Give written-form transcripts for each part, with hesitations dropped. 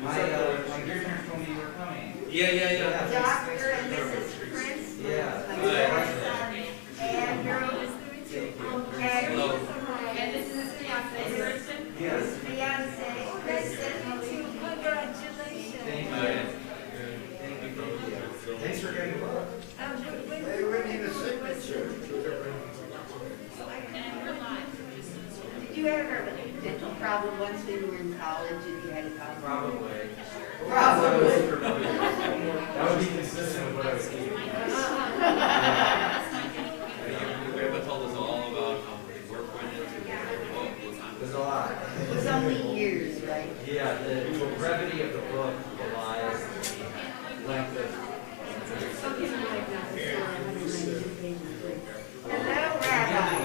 My grandparents told me you were coming. Yeah. Dr. and Mrs. Prince. Yeah. My grandson, Andrew. Hello. And this is his fiance. Yes. His fiance, Kristen. Congratulations. Thank you. Thanks for getting the book. They wouldn't need a signature. Did you ever have a dental problem once when you were in college and you had a problem? Probably. Probably. That would be consistent with what I was eating. Your grandpa told us all about work went into the book. There's a lot. It was only years, right? Yeah, the brevity of the book belies the length of. Hello, Rabbi.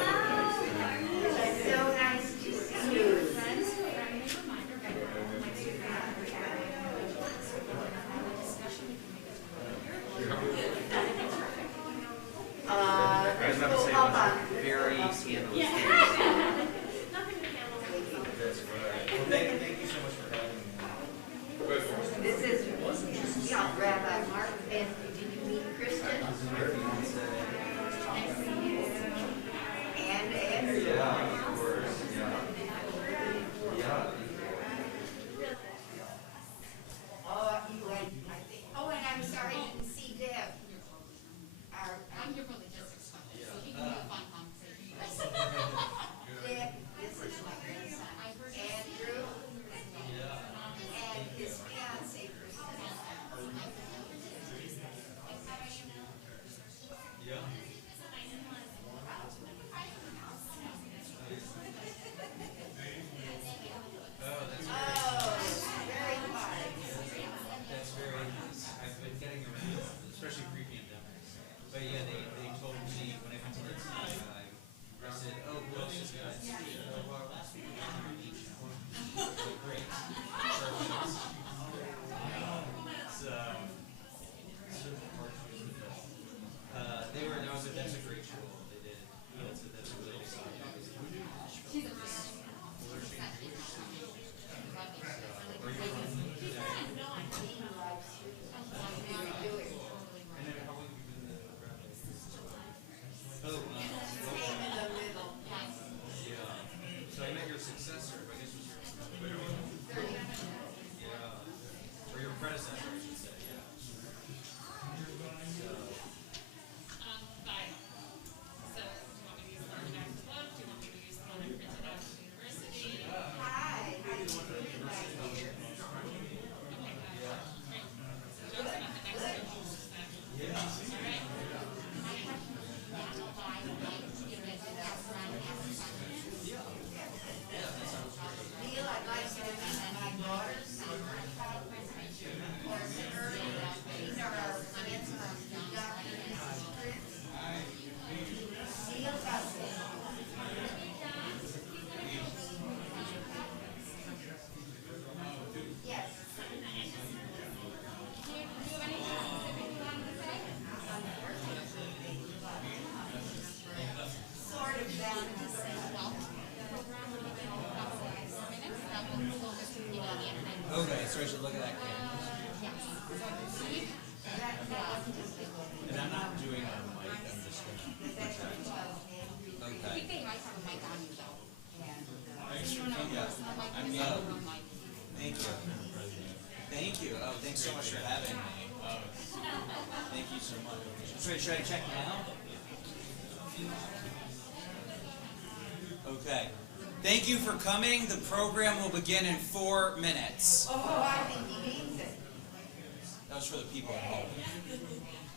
It's so nice to see you. Guys, have to say Hold on. very scandalous. That's right. Well, thank you so much for having me. This is Rabbi Mark. And did you meet Kristen? Your fiance. And Andrew. Yeah, of course. Yeah. Oh, and I'm sorry, I didn't see Deb. I'm here for logistics stuff, so he can have a fun conversation. Deb, this is my grandson, Andrew, and his fiance, Kristen. Oh, very hard. That's very nice. I've been getting around, especially pre-pandemic. But yeah, they told me when I went to the TI, I said, oh, well, this is good. Well, last week we went to the beach. So great. Perfect. So, that's a great school. They did. That's a really exciting. She's a Christian. So I met your successor, I guess was your or your predecessor, I should say, Hi, how you doing back here? Neil, I'd like you to meet my daughters. These are our friends from Dr. and Mrs. Prince. Neil Gussie. Yes. Sort of bound to say. Okay, so I should look at that camera. And I'm not doing a mic, I'm just gonna. Okay. Yeah. Thank you. Thank you. Oh, thanks so much for having me. Thank you so much. Should I check now? Okay. Thank you for coming. The program will begin in 4 minutes. Oh, I think he means it. That was for the people at home.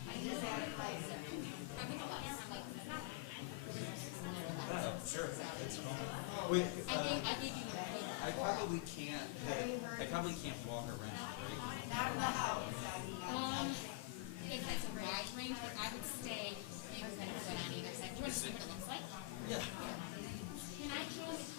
I just had a place. Oh, sure. It's fine. Wait, I probably can't. I probably can't walk around, right? Not in the house. I mean, If it's a wide range, but I would stay because then it's on either side. Do you want to see what it looks like? Yeah. Can I just,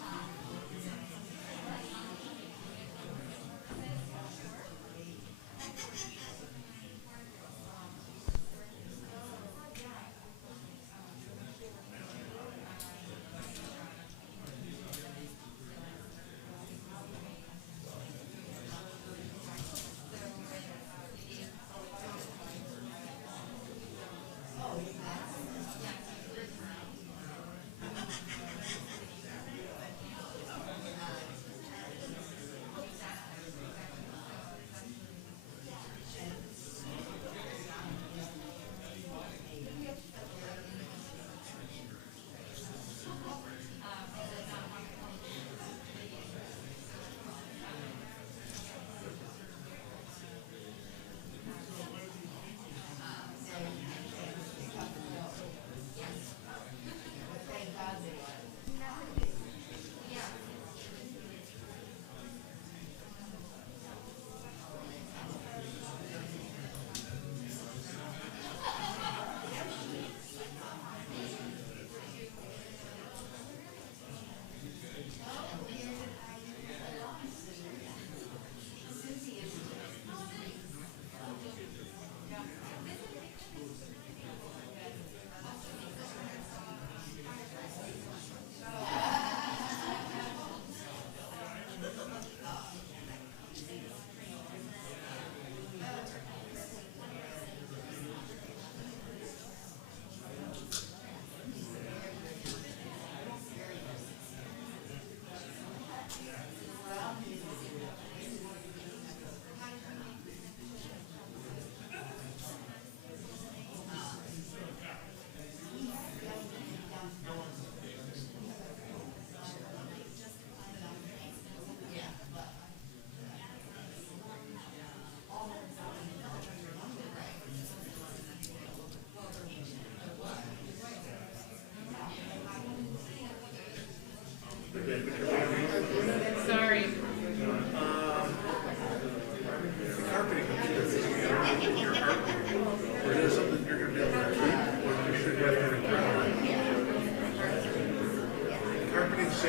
Oh, no,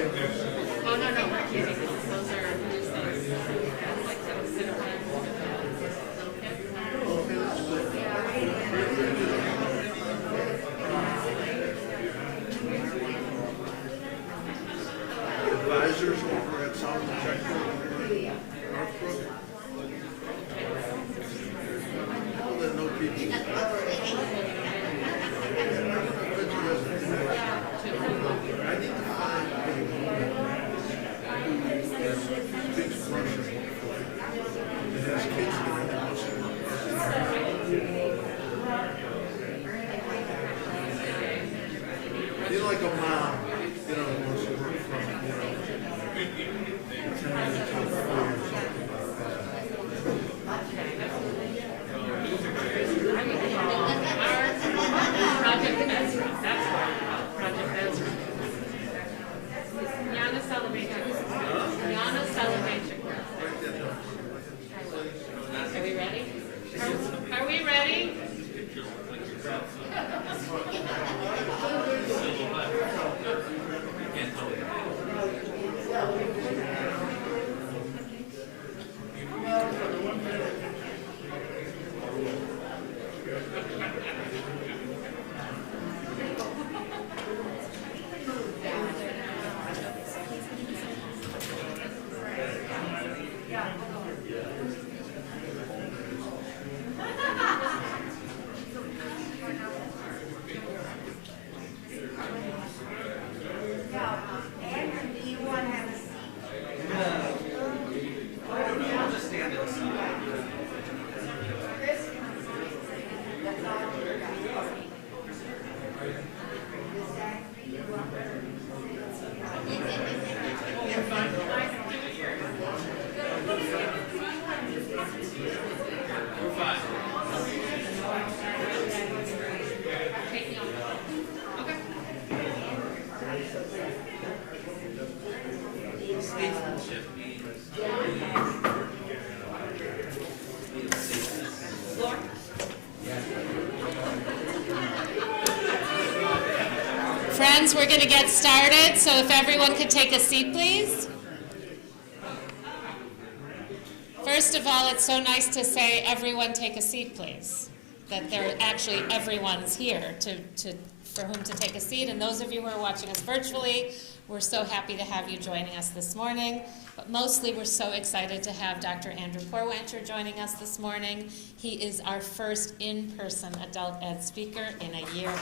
we're kidding. Those are like those cinnamon little Advisors over at Untitled Chapter, Northbrook. All that know people. I need to find who speaks Russian and has kids doing it. You're like a mom, you know, who wants to work from, you know, 10 to 4 or something like that. Project Ezra. That's right. Project Ezra. Yana Soloveitchik. Yana Soloveitchik. Are we ready? Are we ready? Andrew, do you want to have a seat? I'll just stand at the side. Chris? That's all you got. We're fine. Statesmanship means Friends, we're going to get started, so if everyone could take a seat, please. First of all, it's so nice to say, everyone take a seat, please. That there actually everyone's here for whom to take a seat. And those of you who are watching us virtually, we're so happy to have you joining us this morning. But mostly, we're so excited to have Dr. Andrew Corwincher joining us this morning. He is our first in-person adult ed speaker in a year.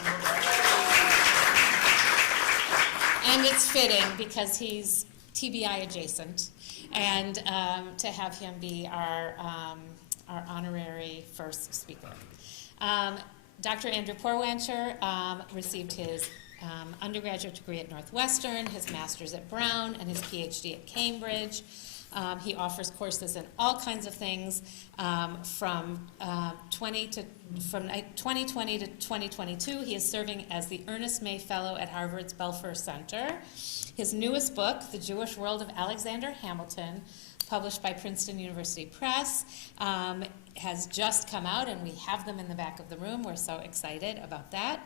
And it's fitting because he's TBI adjacent, and to have him be our honorary first speaker. Dr. Andrew Corwincher received his undergraduate degree at Northwestern, his master's at Brown, and his PhD at Cambridge. He offers courses in all kinds of things from 2020 to 2022. He is serving as the Ernest May Fellow at Harvard's Belfer Center. His newest book, The Jewish World of Alexander Hamilton, published by Princeton University Press, has just come out, and we have them in the back of the room. We're so excited about that.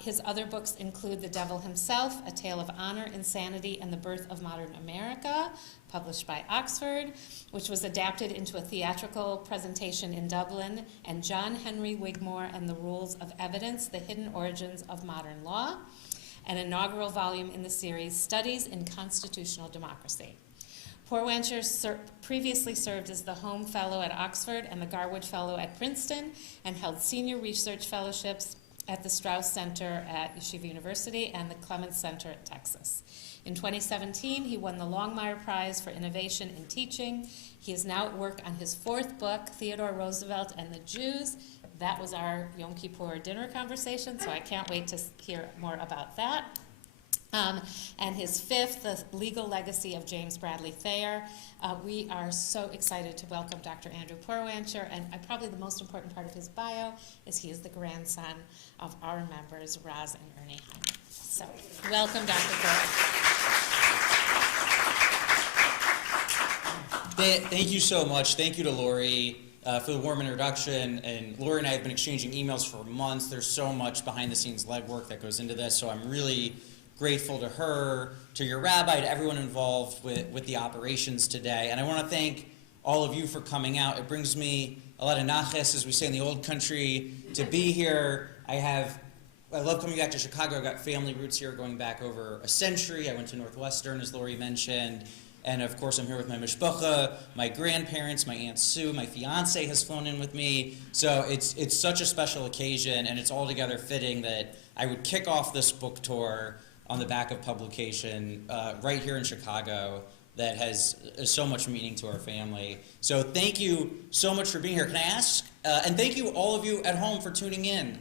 His other books include The Devil Himself, A Tale of Honor, Insanity, and the Birth of Modern America, published by Oxford, which was adapted into a theatrical presentation in Dublin, and John Henry Wigmore and the Rules of Evidence, The Hidden Origins of Modern Law, an inaugural volume in the series Studies in Constitutional Democracy. Corwincher previously served as the Home Fellow at Oxford and the Garwood Fellow at Princeton, and held senior research fellowships at the Strauss Center at Yeshiva University and the Clements Center at Texas. In 2017, he won the Longmire Prize for Innovation in Teaching. He is now at work on his fourth book, Theodore Roosevelt and the Jews. That was our Yom Kippur dinner conversation, so I can't wait to hear more about that. And his fifth, The Legal Legacy of James Bradley Thayer. We are so excited to welcome Dr. Andrew Corwincher, and probably the most important part of his bio is he is the grandson of our members, Roz and Ernie Hyman. So, welcome, Dr. Corwincher. Thank you so much. Thank you to Lori for the warm introduction. And Lori and I have been exchanging emails for months. There's so much behind-the-scenes legwork that goes into this, so I'm really grateful to her, to your rabbi, to everyone involved with the operations today. And I want to thank all of you for coming out. It brings me a lot of naches, as we say in the old country, to be here. I love coming back to Chicago. I've got family roots here going back over a century. I went to Northwestern, as Lori mentioned. And of course, I'm here with my mishpacha, my grandparents, my Aunt Sue, my fiance has flown in with me. So it's such a special occasion, and it's altogether fitting that I would kick off this book tour on the back of publication right here in Chicago that has so much meaning to our family. So thank you so much for being here. Can I ask, and thank you all of you at home for tuning in.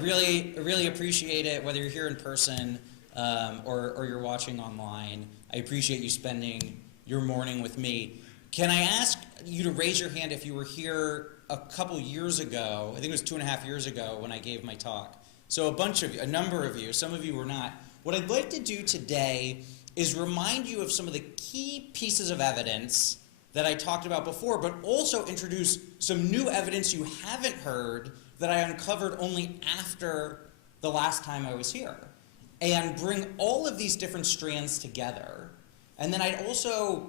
Really appreciate it, whether you're here in person or you're watching online. I appreciate you spending your morning with me. Can I ask you to raise your hand if you were here a couple years ago? I think it was 2.5 years ago when I gave my talk. So a number of you, some of you were not. What I'd like to do today is remind you of some of the key pieces of evidence that I talked about before, but also introduce some new evidence you haven't heard that I uncovered only after the last time I was here, and bring all of these different strands together. And then I'd also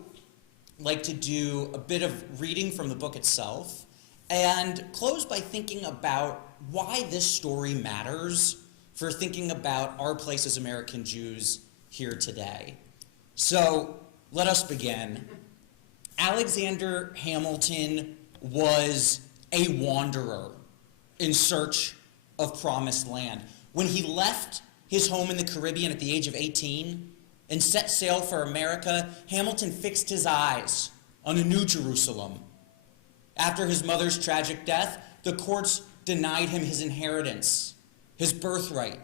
like to do a bit of reading from the book itself, and close by thinking about why this story matters for thinking about our place as American Jews here today. So let us begin. Alexander Hamilton was a wanderer in search of promised land. When he left his home in the Caribbean at the age of 18 and set sail for America, Hamilton fixed his eyes on a new Jerusalem. After his mother's tragic death, the courts denied him his inheritance, his birthright,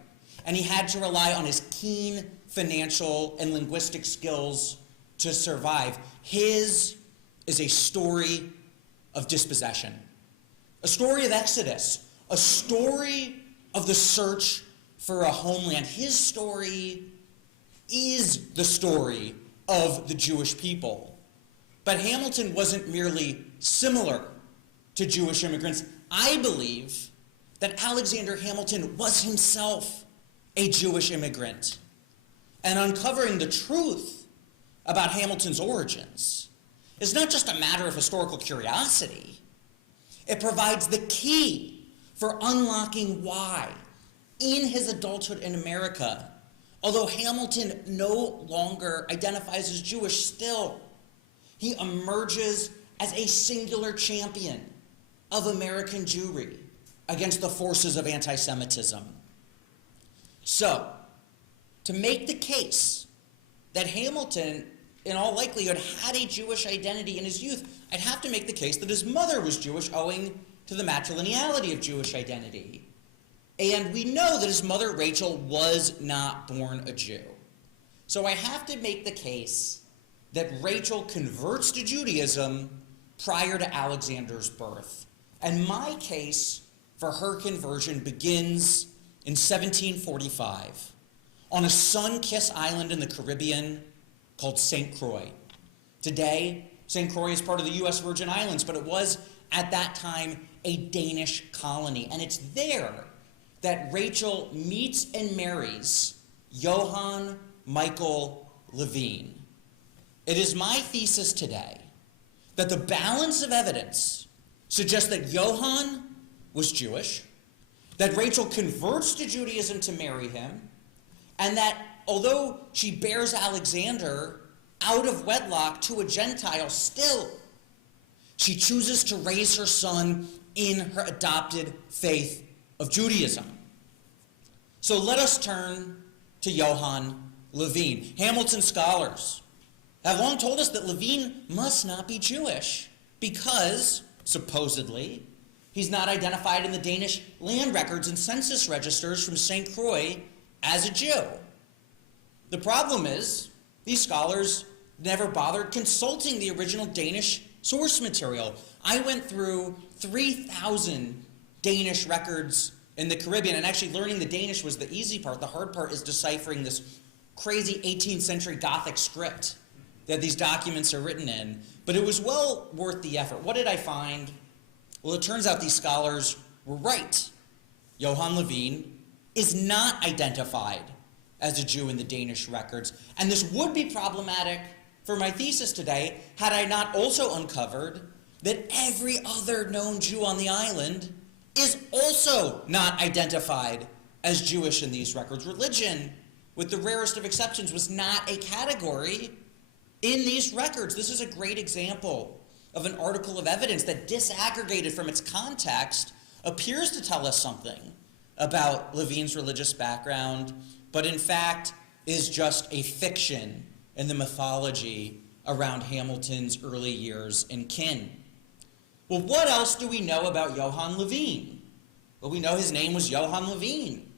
and he had to rely on his keen financial and linguistic skills to survive. His is a story of dispossession, a story of exodus, a story of the search for a homeland. His story is the story of the Jewish people. But Hamilton wasn't merely similar to Jewish immigrants. I believe that Alexander Hamilton was himself a Jewish immigrant. And uncovering the truth about Hamilton's origins is not just a matter of historical curiosity. It provides the key for unlocking why, in his adulthood in America, although Hamilton no longer identifies as Jewish still, he emerges as a singular champion of American Jewry against the forces of anti-Semitism. So, to make the case that Hamilton, in all likelihood, had a Jewish identity in his youth, I'd have to make the case that his mother was Jewish owing to the matrilineality of Jewish identity. And we know that his mother, Rachel, was not born a Jew. So I have to make the case that Rachel converts to Judaism prior to Alexander's birth. And my case for her conversion begins in 1745 on a sun-kissed island in the Caribbean called St. Croix. Today, St. Croix is part of the U.S. Virgin Islands, but it was at that time a Danish colony. And it's there that Rachel meets and marries Johann Michael Levine. It is my thesis today that the balance of evidence suggests that Johann was Jewish, that Rachel converts to Judaism to marry him, and that although she bears Alexander out of wedlock to a Gentile, still she chooses to raise her son in her adopted faith of Judaism. So let us turn to Johann Levine. Hamilton scholars have long told us that Levine must not be Jewish because, supposedly, he's not identified in the Danish land records and census registers from St. Croix as a Jew. The problem is, these scholars never bothered consulting the original Danish source material. I went through 3,000 Danish records in the Caribbean, and actually learning the Danish was the easy part. The hard part is deciphering this crazy 18th century Gothic script that these documents are written in. But it was well worth the effort. What did I find? Well, it turns out these scholars were right. Johann Levine is not identified as a Jew in the Danish records. And this would be problematic for my thesis today had I not also uncovered that every other known Jew on the island is also not identified as Jewish in these records. Religion, with the rarest of exceptions, was not a category in these records. This is a great example of an article of evidence that, disaggregated from its context, appears to tell us something about Levine's religious background, but in fact is just a fiction in the mythology around Hamilton's early years in kin. Well, what else do we know about Johann Levine? Well, we know his name was Johann Levine.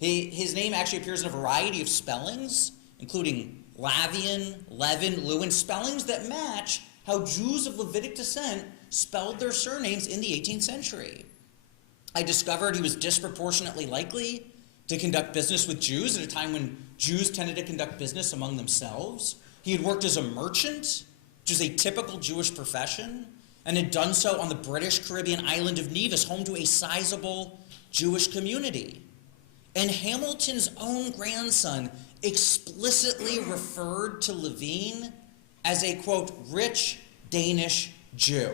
His name actually appears in a variety of spellings, including Lavian, Levin, Lewin, spellings that match how Jews of Levitic descent spelled their surnames in the 18th century. I discovered he was disproportionately likely to conduct business with Jews at a time when Jews tended to conduct business among themselves. He had worked as a merchant, which is a typical Jewish profession, and had done so on the British Caribbean island of Nevis, home to a sizable Jewish community. And Hamilton's own grandson explicitly referred to Levine as a, quote, rich Danish Jew.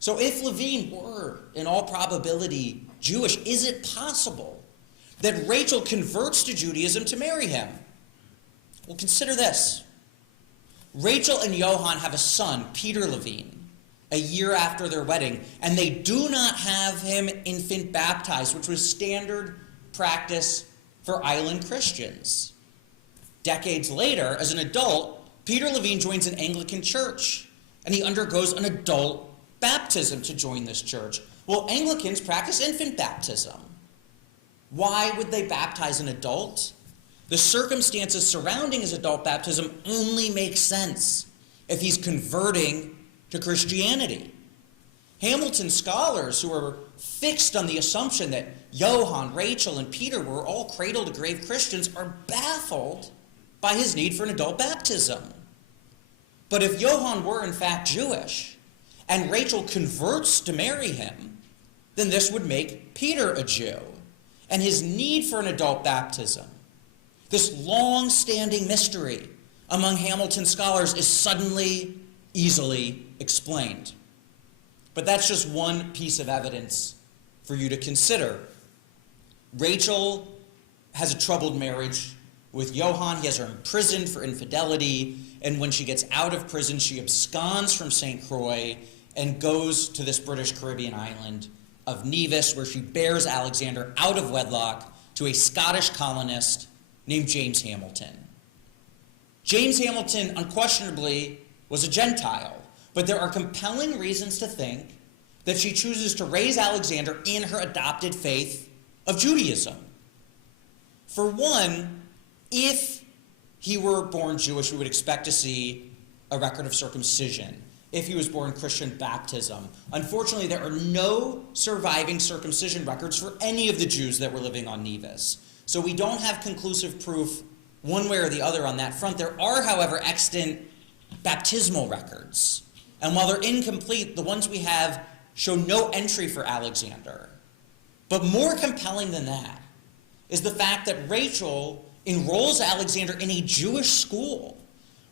So if Levine were, in all probability, Jewish, is it possible that Rachel converts to Judaism to marry him? Well, consider this. Rachel and Johann have a son, Peter Levine, a year after their wedding, and they do not have him infant baptized, which was standard practice for island Christians. Decades later, as an adult, Peter Levine joins an Anglican church, and he undergoes an adult baptism to join this church. Well, Anglicans practice infant baptism. Why would they baptize an adult? The circumstances surrounding his adult baptism only make sense if he's converting to Christianity. Hamilton scholars who are fixed on the assumption that Johann, Rachel, and Peter were all cradle-to-grave Christians are baffled by his need for an adult baptism. But if Johann were in fact Jewish, and Rachel converts to marry him, then this would make Peter a Jew, and his need for an adult baptism, this long-standing mystery among Hamilton scholars, is suddenly easily explained. But that's just one piece of evidence for you to consider. Rachel has a troubled marriage with Johann. He has her imprisoned for infidelity, and when she gets out of prison, she absconds from St. Croix and goes to this British Caribbean island of Nevis, where she bears Alexander out of wedlock to a Scottish colonist named James Hamilton. James Hamilton unquestionably was a Gentile, but there are compelling reasons to think that she chooses to raise Alexander in her adopted faith of Judaism. For one, if he were born Jewish, we would expect to see a record of circumcision. If he was born Christian, baptism. Unfortunately, there are no surviving circumcision records for any of the Jews that were living on Nevis. So we don't have conclusive proof one way or the other on that front. There are, however, extant baptismal records. And while they're incomplete, the ones we have show no entry for Alexander. But more compelling than that is the fact that Rachel enrolls Alexander in a Jewish school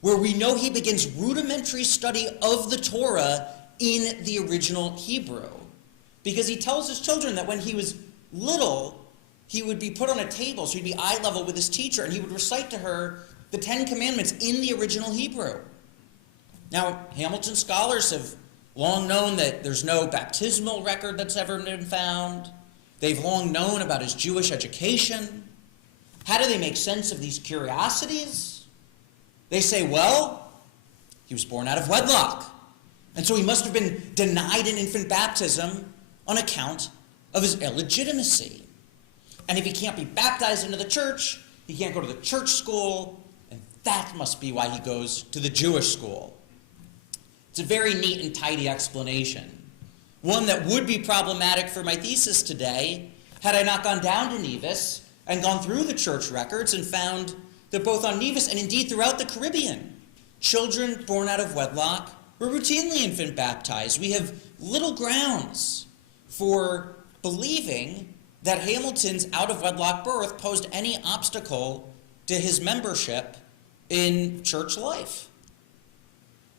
where we know he begins rudimentary study of the Torah in the original Hebrew. Because he tells his children that when he was little, he would be put on a table, so he'd be eye level with his teacher, and he would recite to her the 10 Commandments in the original Hebrew. Now, Hamilton scholars have long known that there's no baptismal record that's ever been found. They've long known about his Jewish education. How do they make sense of these curiosities? They say, well, he was born out of wedlock, and so he must have been denied an infant baptism on account of his illegitimacy. And if he can't be baptized into the church, he can't go to the church school, and that must be why he goes to the Jewish school. It's a very neat and tidy explanation, one that would be problematic for my thesis today had I not gone down to Nevis and gone through the church records and found that both on Nevis and indeed throughout the Caribbean, children born out of wedlock were routinely infant baptized. We have little grounds for believing that Hamilton's out-of-wedlock birth posed any obstacle to his membership in church life.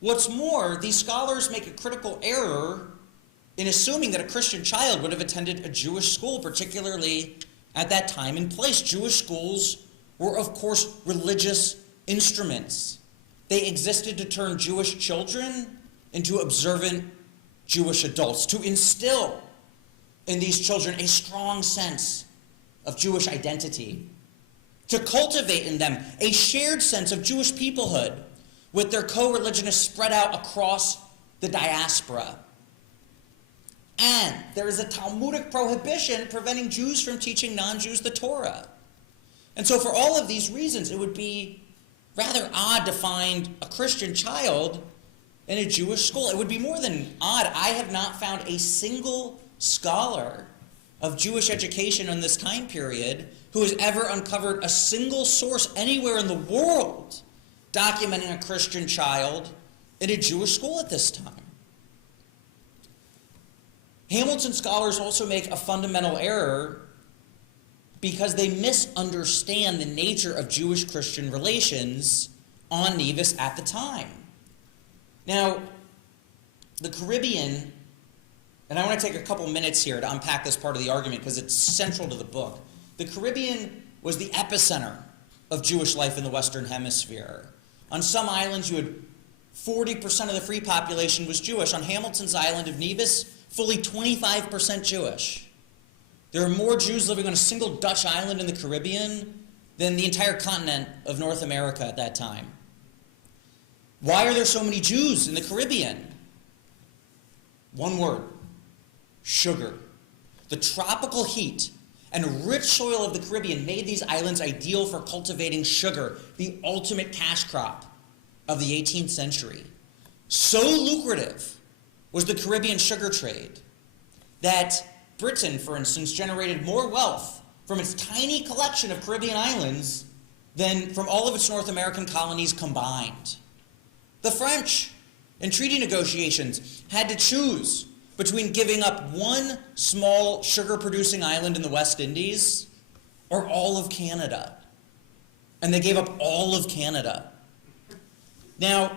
What's more, these scholars make a critical error in assuming that a Christian child would have attended a Jewish school, particularly at that time and place. Jewish schools were, of course, religious instruments. They existed to turn Jewish children into observant Jewish adults, to instill in these children a strong sense of Jewish identity, to cultivate in them a shared sense of Jewish peoplehood with their co-religionists spread out across the diaspora. And there is a Talmudic prohibition preventing Jews from teaching non-Jews the Torah. And so for all of these reasons, it would be rather odd to find a Christian child in a Jewish school. It would be more than odd. I have not found a single scholar of Jewish education in this time period who has ever uncovered a single source anywhere in the world documenting a Christian child in a Jewish school at this time. Hamilton scholars also make a fundamental error because they misunderstand the nature of Jewish-Christian relations on Nevis at the time. Now, the Caribbean, and I want to take a couple minutes here to unpack this part of the argument because it's central to the book. The Caribbean was the epicenter of Jewish life in the Western Hemisphere. On some islands, you had 40% of the free population was Jewish. On Hamilton's island of Nevis, fully 25% Jewish. There are more Jews living on a single Dutch island in the Caribbean than the entire continent of North America at that time. Why are there so many Jews in the Caribbean? One word: sugar. The tropical heat and rich soil of the Caribbean made these islands ideal for cultivating sugar, the ultimate cash crop of the 18th century. So lucrative was the Caribbean sugar trade that Britain, for instance, generated more wealth from its tiny collection of Caribbean islands than from all of its North American colonies combined. The French, in treaty negotiations, had to choose between giving up one small sugar-producing island in the West Indies or all of Canada. And they gave up all of Canada. Now,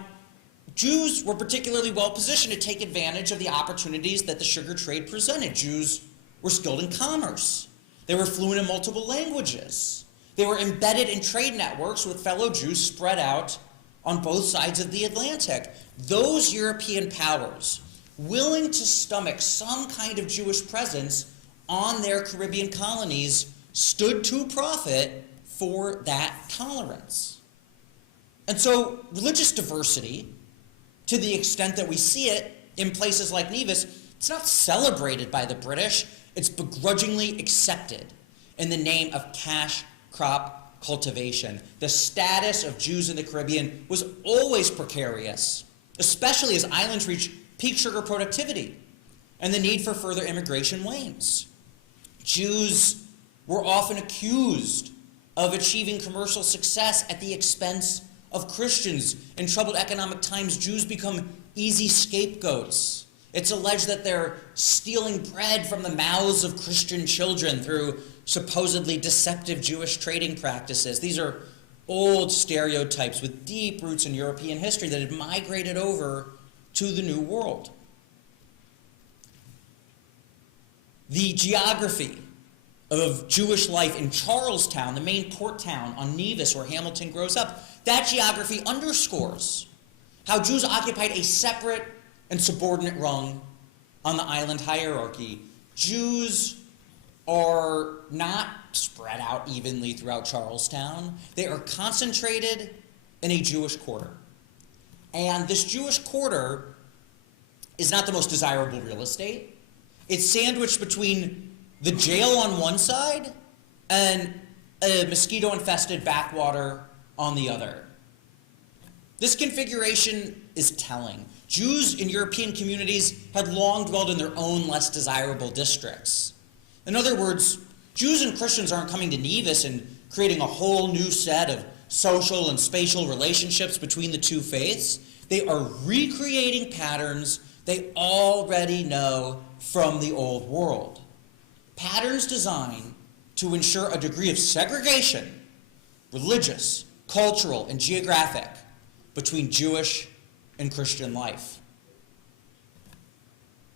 Jews were particularly well-positioned to take advantage of the opportunities that the sugar trade presented. Jews were skilled in commerce. They were fluent in multiple languages. They were embedded in trade networks with fellow Jews spread out on both sides of the Atlantic. Those European powers, willing to stomach some kind of Jewish presence on their Caribbean colonies, stood to profit for that tolerance. And so religious diversity, to the extent that we see it in places like Nevis, it's not celebrated by the British, it's begrudgingly accepted in the name of cash crop cultivation. The status of Jews in the Caribbean was always precarious, especially as islands reach peak sugar productivity and the need for further immigration wanes. Jews were often accused of achieving commercial success at the expense of Christians. In troubled economic times, Jews become easy scapegoats. It's alleged that they're stealing bread from the mouths of Christian children through supposedly deceptive Jewish trading practices. These are old stereotypes with deep roots in European history that had migrated over to the New World. The geography of Jewish life in Charlestown, the main port town on Nevis where Hamilton grows up, that geography underscores how Jews occupied a separate and subordinate rung on the island hierarchy. Jews are not spread out evenly throughout Charlestown. They are concentrated in a Jewish quarter. And this Jewish quarter is not the most desirable real estate. It's sandwiched between the jail on one side and a mosquito-infested backwater on the other. This configuration is telling. Jews in European communities had long dwelled in their own less desirable districts. In other words, Jews and Christians aren't coming to Nevis and creating a whole new set of social and spatial relationships between the two faiths. They are recreating patterns they already know from the old world. patterns designed to ensure a degree of segregation, religious, cultural, and geographic, between Jewish and Christian life.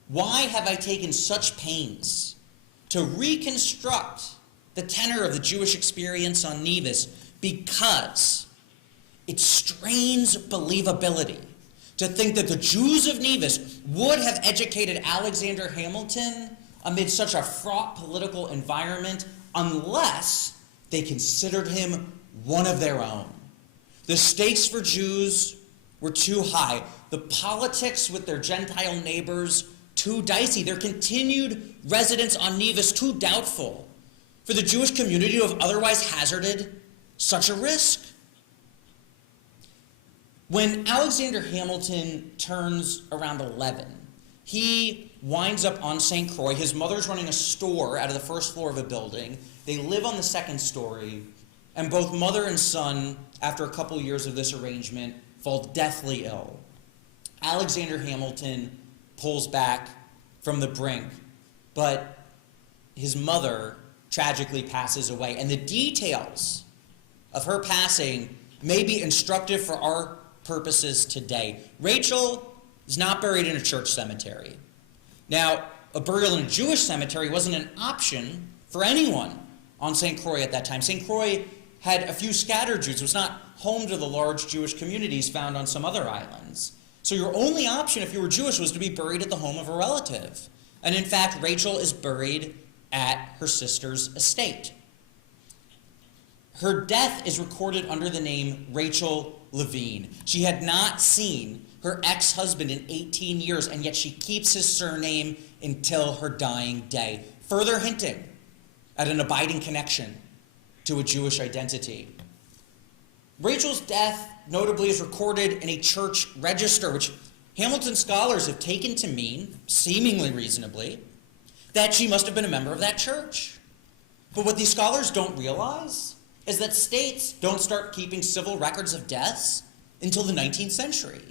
Why have I taken such pains to reconstruct the tenor of the Jewish experience on Nevis? Because it strains believability to think that the Jews of Nevis would have educated Alexander Hamilton amid such a fraught political environment unless they considered him one of their own. The stakes for Jews were too high. The politics with their Gentile neighbors too dicey. Their continued residence on Nevis too doubtful for the Jewish community to have otherwise hazarded such a risk. When Alexander Hamilton turns around 11, he winds up on St. Croix. His mother's running a store out of the first floor of a building. They live on the second story, and both mother and son, after a couple years of this arrangement, fall deathly ill. Alexander Hamilton pulls back from the brink, but his mother tragically passes away. And the details of her passing may be instructive for our purposes today. Rachel is not buried in a church cemetery. Now, a burial in a Jewish cemetery wasn't an option for anyone on St. Croix at that time. St. Croix had a few scattered Jews. It was not home to the large Jewish communities found on some other islands. So your only option if you were Jewish was to be buried at the home of a relative. And in fact, Rachel is buried at her sister's estate. Her death is recorded under the name Rachel Levine. She had not seen her ex-husband in 18 years, and yet she keeps his surname until her dying day, further hinting at an abiding connection to a Jewish identity. Rachel's death, notably, is recorded in a church register, which Hamilton scholars have taken to mean, seemingly reasonably, that she must have been a member of that church. But what these scholars don't realize is that states don't start keeping civil records of deaths until the 19th century.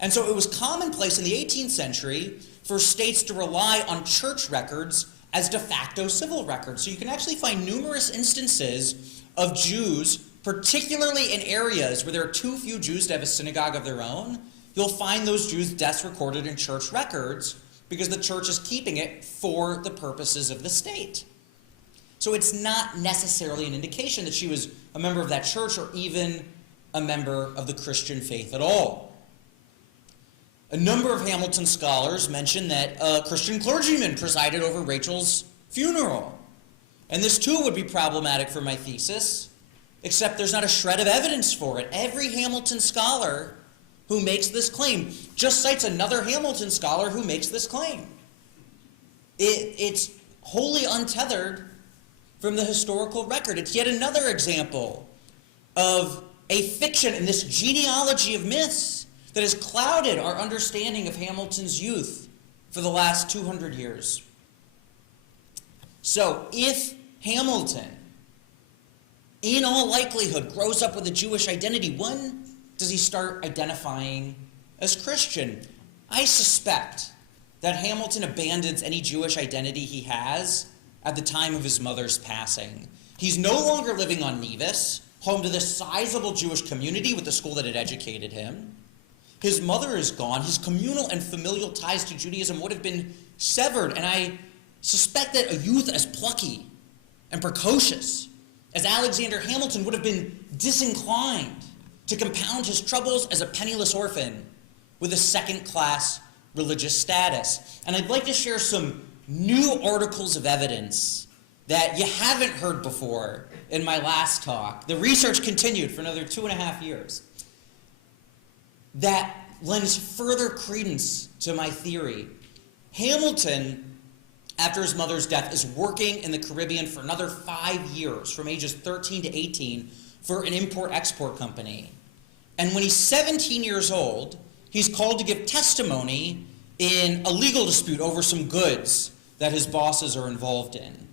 And so it was commonplace in the 18th century for states to rely on church records as de facto civil records. So you can actually find numerous instances of Jews, particularly in areas where there are too few Jews to have a synagogue of their own. You'll find those Jews' deaths recorded in church records because the church is keeping it for the purposes of the state. So it's not necessarily an indication that she was a member of that church or even a member of the Christian faith at all. A number of Hamilton scholars mention that a Christian clergyman presided over Rachel's funeral. And this too would be problematic for my thesis, except there's not a shred of evidence for it. Every Hamilton scholar who makes this claim just cites another Hamilton scholar who makes this claim. It's wholly untethered from the historical record. It's yet another example of a fiction in this genealogy of myths that has clouded our understanding of Hamilton's youth for the last 200 years. So, if Hamilton, in all likelihood, grows up with a Jewish identity, when does he start identifying as Christian? I suspect that Hamilton abandons any Jewish identity he has at the time of his mother's passing. He's no longer living on Nevis, home to this sizable Jewish community with the school that had educated him. His mother is gone. His communal and familial ties to Judaism would have been severed, and I suspect that a youth as plucky and precocious as Alexander Hamilton would have been disinclined to compound his troubles as a penniless orphan with a second-class religious status. And I'd like to share some new articles of evidence that you haven't heard before in my last talk. The research continued for another 2.5 years. That lends further credence to my theory. Hamilton, after his mother's death, is working in the Caribbean for another 5 years, from ages 13 to 18, for an import-export company. And when he's 17 years old, he's called to give testimony in a legal dispute over some goods that his bosses are involved in.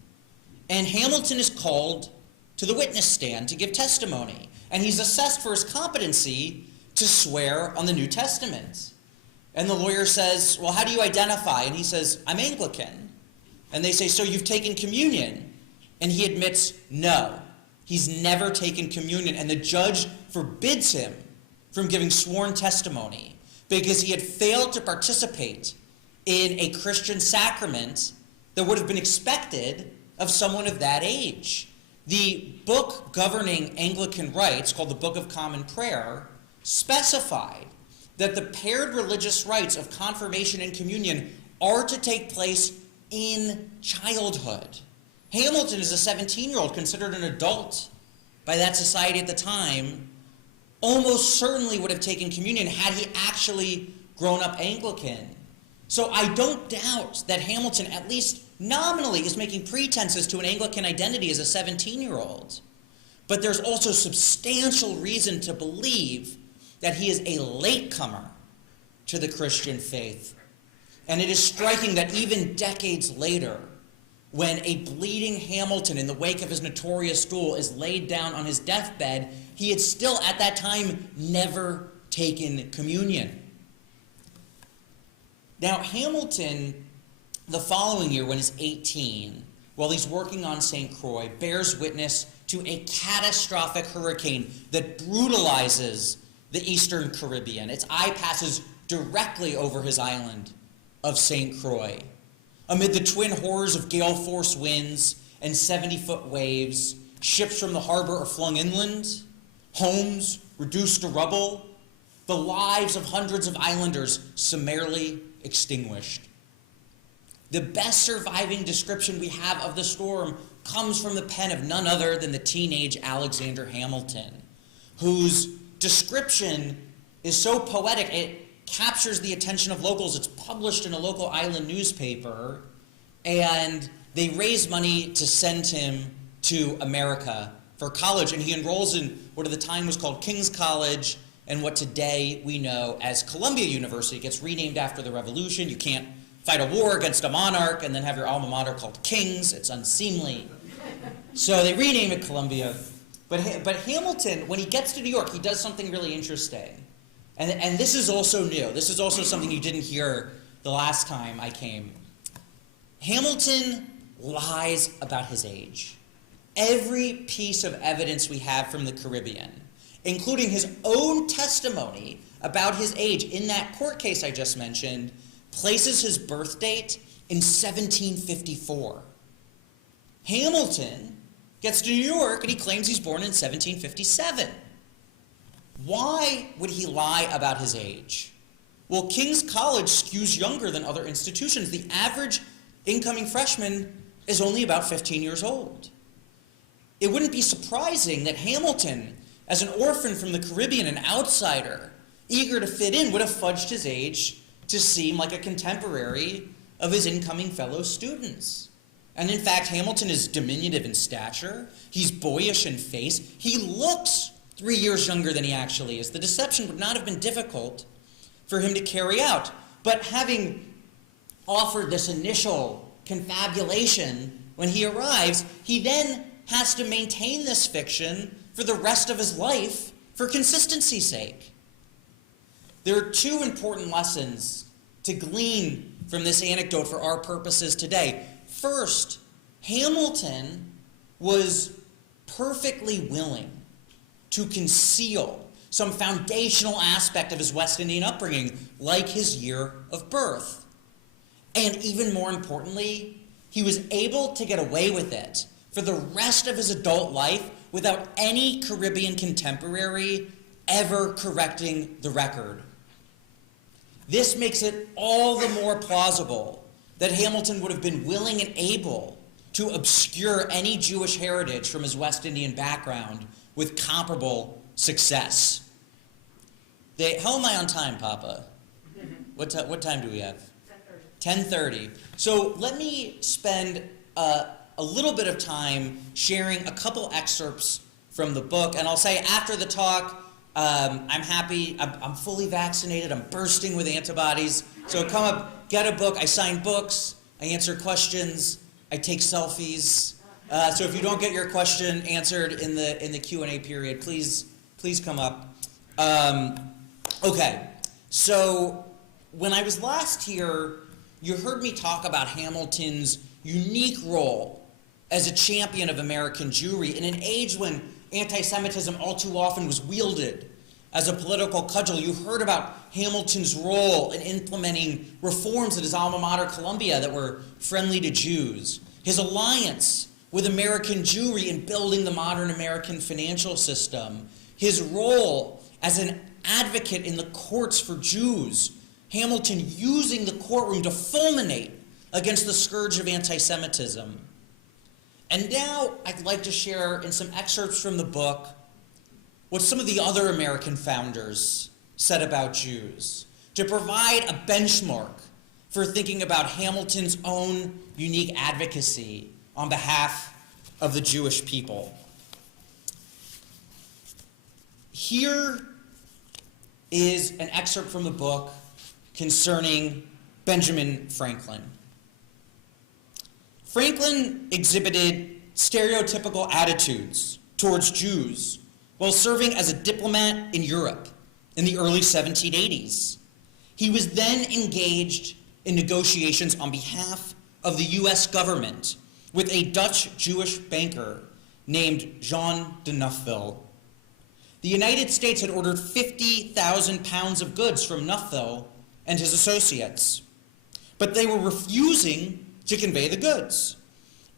And Hamilton is called to the witness stand to give testimony. And he's assessed for his competency to swear on the New Testament. And the lawyer says, well, how do you identify? And he says, I'm Anglican. And they say, so you've taken communion? And he admits, no, he's never taken communion. And the judge forbids him from giving sworn testimony because he had failed to participate in a Christian sacrament that would have been expected of someone of that age. The book governing Anglican rites, called the Book of Common Prayer, specified that the paired religious rites of confirmation and communion are to take place in childhood. Hamilton is a 17-year-old, considered an adult by that society at the time, almost certainly would have taken communion had he actually grown up Anglican. So I don't doubt that Hamilton, at least nominally, is making pretenses to an Anglican identity as a 17-year-old. But there's also substantial reason to believe that he is a latecomer to the Christian faith. And it is striking that even decades later, when a bleeding Hamilton, in the wake of his notorious duel, is laid down on his deathbed, he had still, at that time, never taken communion. Now, Hamilton, the following year, when he's 18, while he's working on St. Croix, bears witness to a catastrophic hurricane that brutalizes the Eastern Caribbean. Its eye passes directly over his island of St. Croix. Amid the twin horrors of gale-force winds and 70-foot waves, ships from the harbor are flung inland, homes reduced to rubble, the lives of hundreds of islanders summarily extinguished. The best surviving description we have of the storm comes from the pen of none other than the teenage Alexander Hamilton, whose description is so poetic it captures the attention of locals. It's published in a local island newspaper, and they raise money to send him to America for college, and he enrolls in what at the time was called King's College, and what today we know as Columbia University. It gets renamed after the Revolution. You can't fight a war against a monarch and then have your alma mater called King's. It's unseemly. So they rename it Columbia. But Hamilton, when he gets to New York, he does something really interesting. And this is also new. This is also something you didn't hear the last time I came. Hamilton lies about his age. Every piece of evidence we have from the Caribbean, including his own testimony about his age in that court case I just mentioned, places his birth date in 1754. Hamilton gets to New York and he claims he's born in 1757. Why would he lie about his age? Well, King's College skews younger than other institutions. The average incoming freshman is only about 15 years old. It wouldn't be surprising that Hamilton, as an orphan from the Caribbean, an outsider, eager to fit in, would have fudged his age to seem like a contemporary of his incoming fellow students. And in fact, Hamilton is diminutive in stature. He's boyish in face. He looks 3 years younger than he actually is. The deception would not have been difficult for him to carry out. But having offered this initial confabulation when he arrives, he then has to maintain this fiction for the rest of his life for consistency's sake. There are two important lessons to glean from this anecdote for our purposes today. First, Hamilton was perfectly willing to conceal some foundational aspect of his West Indian upbringing, like his year of birth. And even more importantly, he was able to get away with it for the rest of his adult life without any Caribbean contemporary ever correcting the record. This makes it all the more plausible that Hamilton would have been willing and able to obscure any Jewish heritage from his West Indian background with comparable success. How am I on time, Papa? What time do we have? 10:30. So let me spend a little bit of time sharing a couple excerpts from the book, and I'll say after the talk, I'm happy, I'm fully vaccinated, I'm bursting with antibodies, so come up, get a book. I sign books, I answer questions, I take selfies. So if you don't get your question answered in the Q&A period, please come up. Okay, so when I was last here, you heard me talk about Hamilton's unique role as a champion of American Jewry in an age when anti-Semitism all too often was wielded as a political cudgel. You heard about Hamilton's role in implementing reforms at his alma mater, Columbia, that were friendly to Jews. His alliance with American Jewry in building the modern American financial system. His role as an advocate in the courts for Jews. Hamilton using the courtroom to fulminate against the scourge of anti-Semitism. And now I'd like to share in some excerpts from the book what some of the other American founders said about Jews, to provide a benchmark for thinking about Hamilton's own unique advocacy on behalf of the Jewish people. Here is an excerpt from the book concerning Benjamin Franklin. Franklin exhibited stereotypical attitudes towards Jews while serving as a diplomat in Europe in the early 1780s. He was then engaged in negotiations on behalf of the US government with a Dutch Jewish banker named Jean de Neufville. The United States had ordered 50,000 pounds of goods from Neufville and his associates, but they were refusing to convey the goods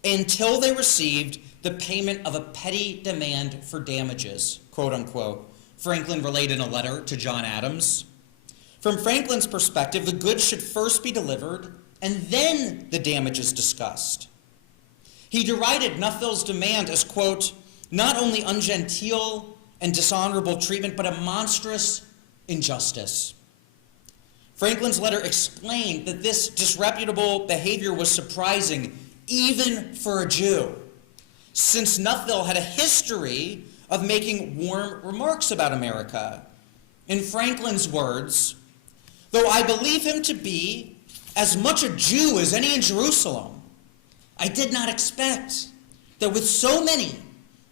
until they received the payment of a petty demand for damages, quote unquote, Franklin relayed in a letter to John Adams. From Franklin's perspective, the goods should first be delivered and then the damages discussed. He derided Neufville's demand as, quote, not only ungenteel and dishonorable treatment, but a monstrous injustice. Franklin's letter explained that this disreputable behavior was surprising, even for a Jew, since Neufville had a history of making warm remarks about America. In Franklin's words, though I believe him to be as much a Jew as any in Jerusalem, I did not expect that with so many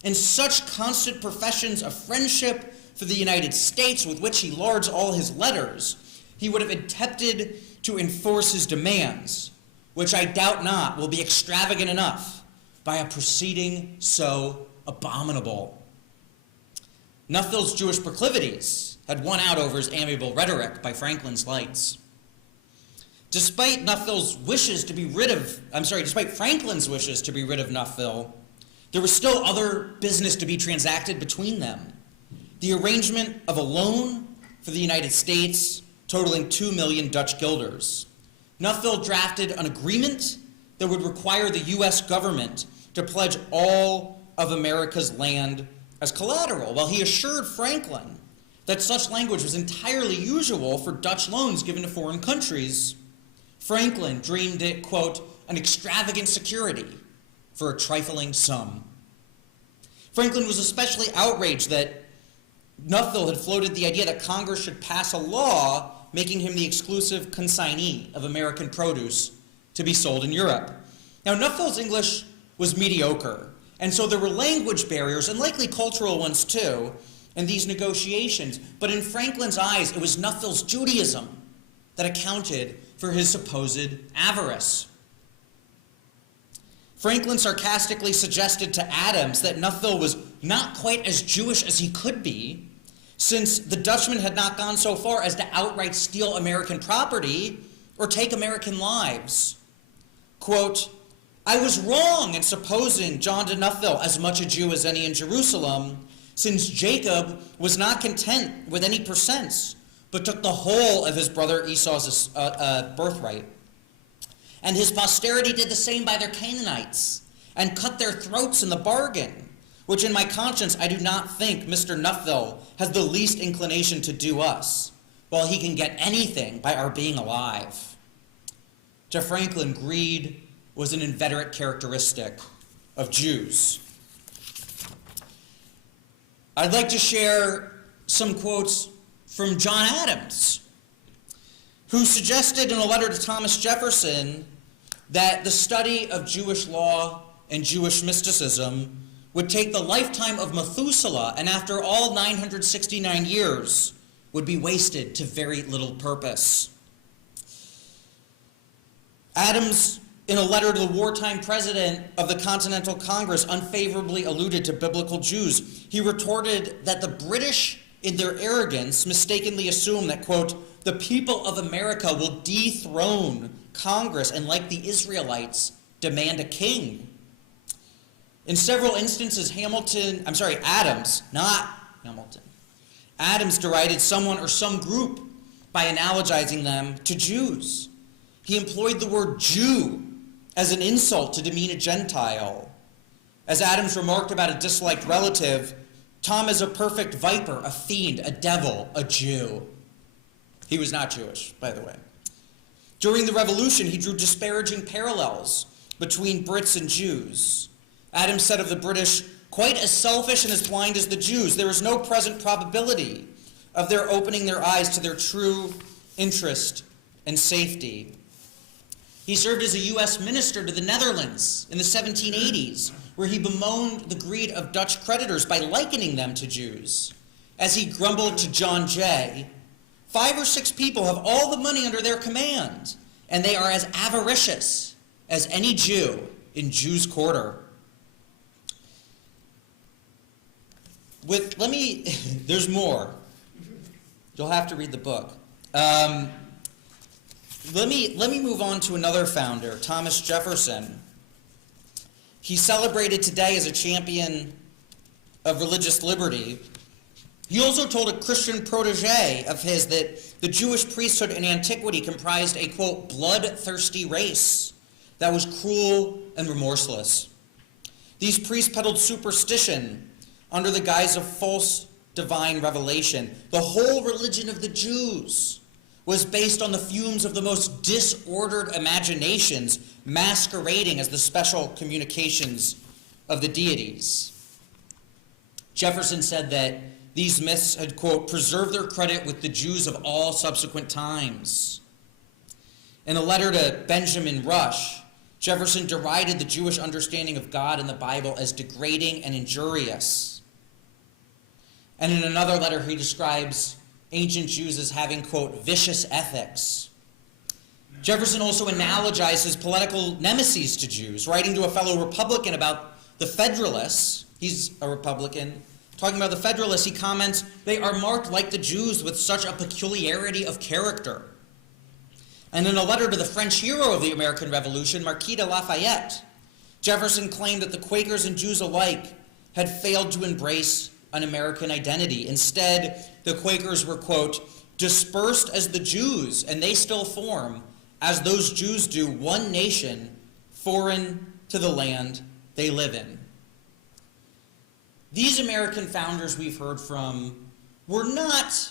and such constant professions of friendship for the United States with which he lards all his letters, he would have attempted to enforce his demands, which I doubt not will be extravagant enough by a proceeding so abominable. Neufville's Jewish proclivities had won out over his amiable rhetoric by Franklin's lights. Despite Franklin's wishes to be rid of Neufville, there was still other business to be transacted between them. The arrangement of a loan for the United States totaling 2 million Dutch guilders. Neufville drafted an agreement that would require the U.S. government to pledge all of America's land as collateral, while he assured Franklin that such language was entirely usual for Dutch loans given to foreign countries. Franklin deemed it, quote, an extravagant security for a trifling sum. Franklin was especially outraged that Neufville had floated the idea that Congress should pass a law making him the exclusive consignee of American produce to be sold in Europe. Now, Neufville's English was mediocre, and so there were language barriers, and likely cultural ones too, in these negotiations. But in Franklin's eyes, it was Neufville's Judaism that accounted for his supposed avarice. Franklin sarcastically suggested to Adams that Neufville was not quite as Jewish as he could be, since the Dutchman had not gone so far as to outright steal American property or take American lives. Quote, I was wrong in supposing John de Neufville as much a Jew as any in Jerusalem, since Jacob was not content with any percents, but took the whole of his brother Esau's birthright. And his posterity did the same by their Canaanites, and cut their throats in the bargain, which in my conscience I do not think Mr. Neufville has the least inclination to do us, while he can get anything by our being alive. To Franklin, greed was an inveterate characteristic of Jews. I'd like to share some quotes from John Adams, who suggested in a letter to Thomas Jefferson that the study of Jewish law and Jewish mysticism would take the lifetime of Methuselah, and after all 969 years, would be wasted to very little purpose. Adams, in a letter to the wartime president of the Continental Congress, unfavorably alluded to biblical Jews. He retorted that the British, in their arrogance, mistakenly assumed that, quote, the people of America will dethrone Congress and, like the Israelites, demand a king. In several instances, Adams, not Hamilton, Adams derided someone or some group by analogizing them to Jews. He employed the word Jew as an insult to demean a Gentile. As Adams remarked about a disliked relative, Tom is a perfect viper, a fiend, a devil, a Jew. He was not Jewish, by the way. During the Revolution, he drew disparaging parallels between Brits and Jews. Adams said of the British, quite as selfish and as blind as the Jews, there is no present probability of their opening their eyes to their true interest and safety. He served as a U.S. minister to the Netherlands in the 1780s, where he bemoaned the greed of Dutch creditors by likening them to Jews. As he grumbled to John Jay, 5 or 6 people have all the money under their command, and they are as avaricious as any Jew in Jews' quarter. There's more. You'll have to read the book. Let me move on to another founder, Thomas Jefferson. He's celebrated today as a champion of religious liberty. He also told a Christian protege of his that the Jewish priesthood in antiquity comprised a, quote, bloodthirsty race that was cruel and remorseless. These priests peddled superstition under the guise of false divine revelation. The whole religion of the Jews was based on the fumes of the most disordered imaginations masquerading as the special communications of the deities. Jefferson said that these myths had, quote, preserved their credit with the Jews of all subsequent times. In a letter to Benjamin Rush, Jefferson derided the Jewish understanding of God and the Bible as degrading and injurious. And in another letter, he describes ancient Jews as having, quote, vicious ethics. Jefferson also analogized his political nemesis to Jews, writing to a fellow Republican about the Federalists. He's a Republican. Talking about the Federalists, he comments, they are marked like the Jews with such a peculiarity of character. And in a letter to the French hero of the American Revolution, Marquis de Lafayette, Jefferson claimed that the Quakers and Jews alike had failed to embrace an American identity. Instead, the Quakers were, quote, dispersed as the Jews, and they still form, as those Jews do, one nation, foreign to the land they live in. These American founders we've heard from were not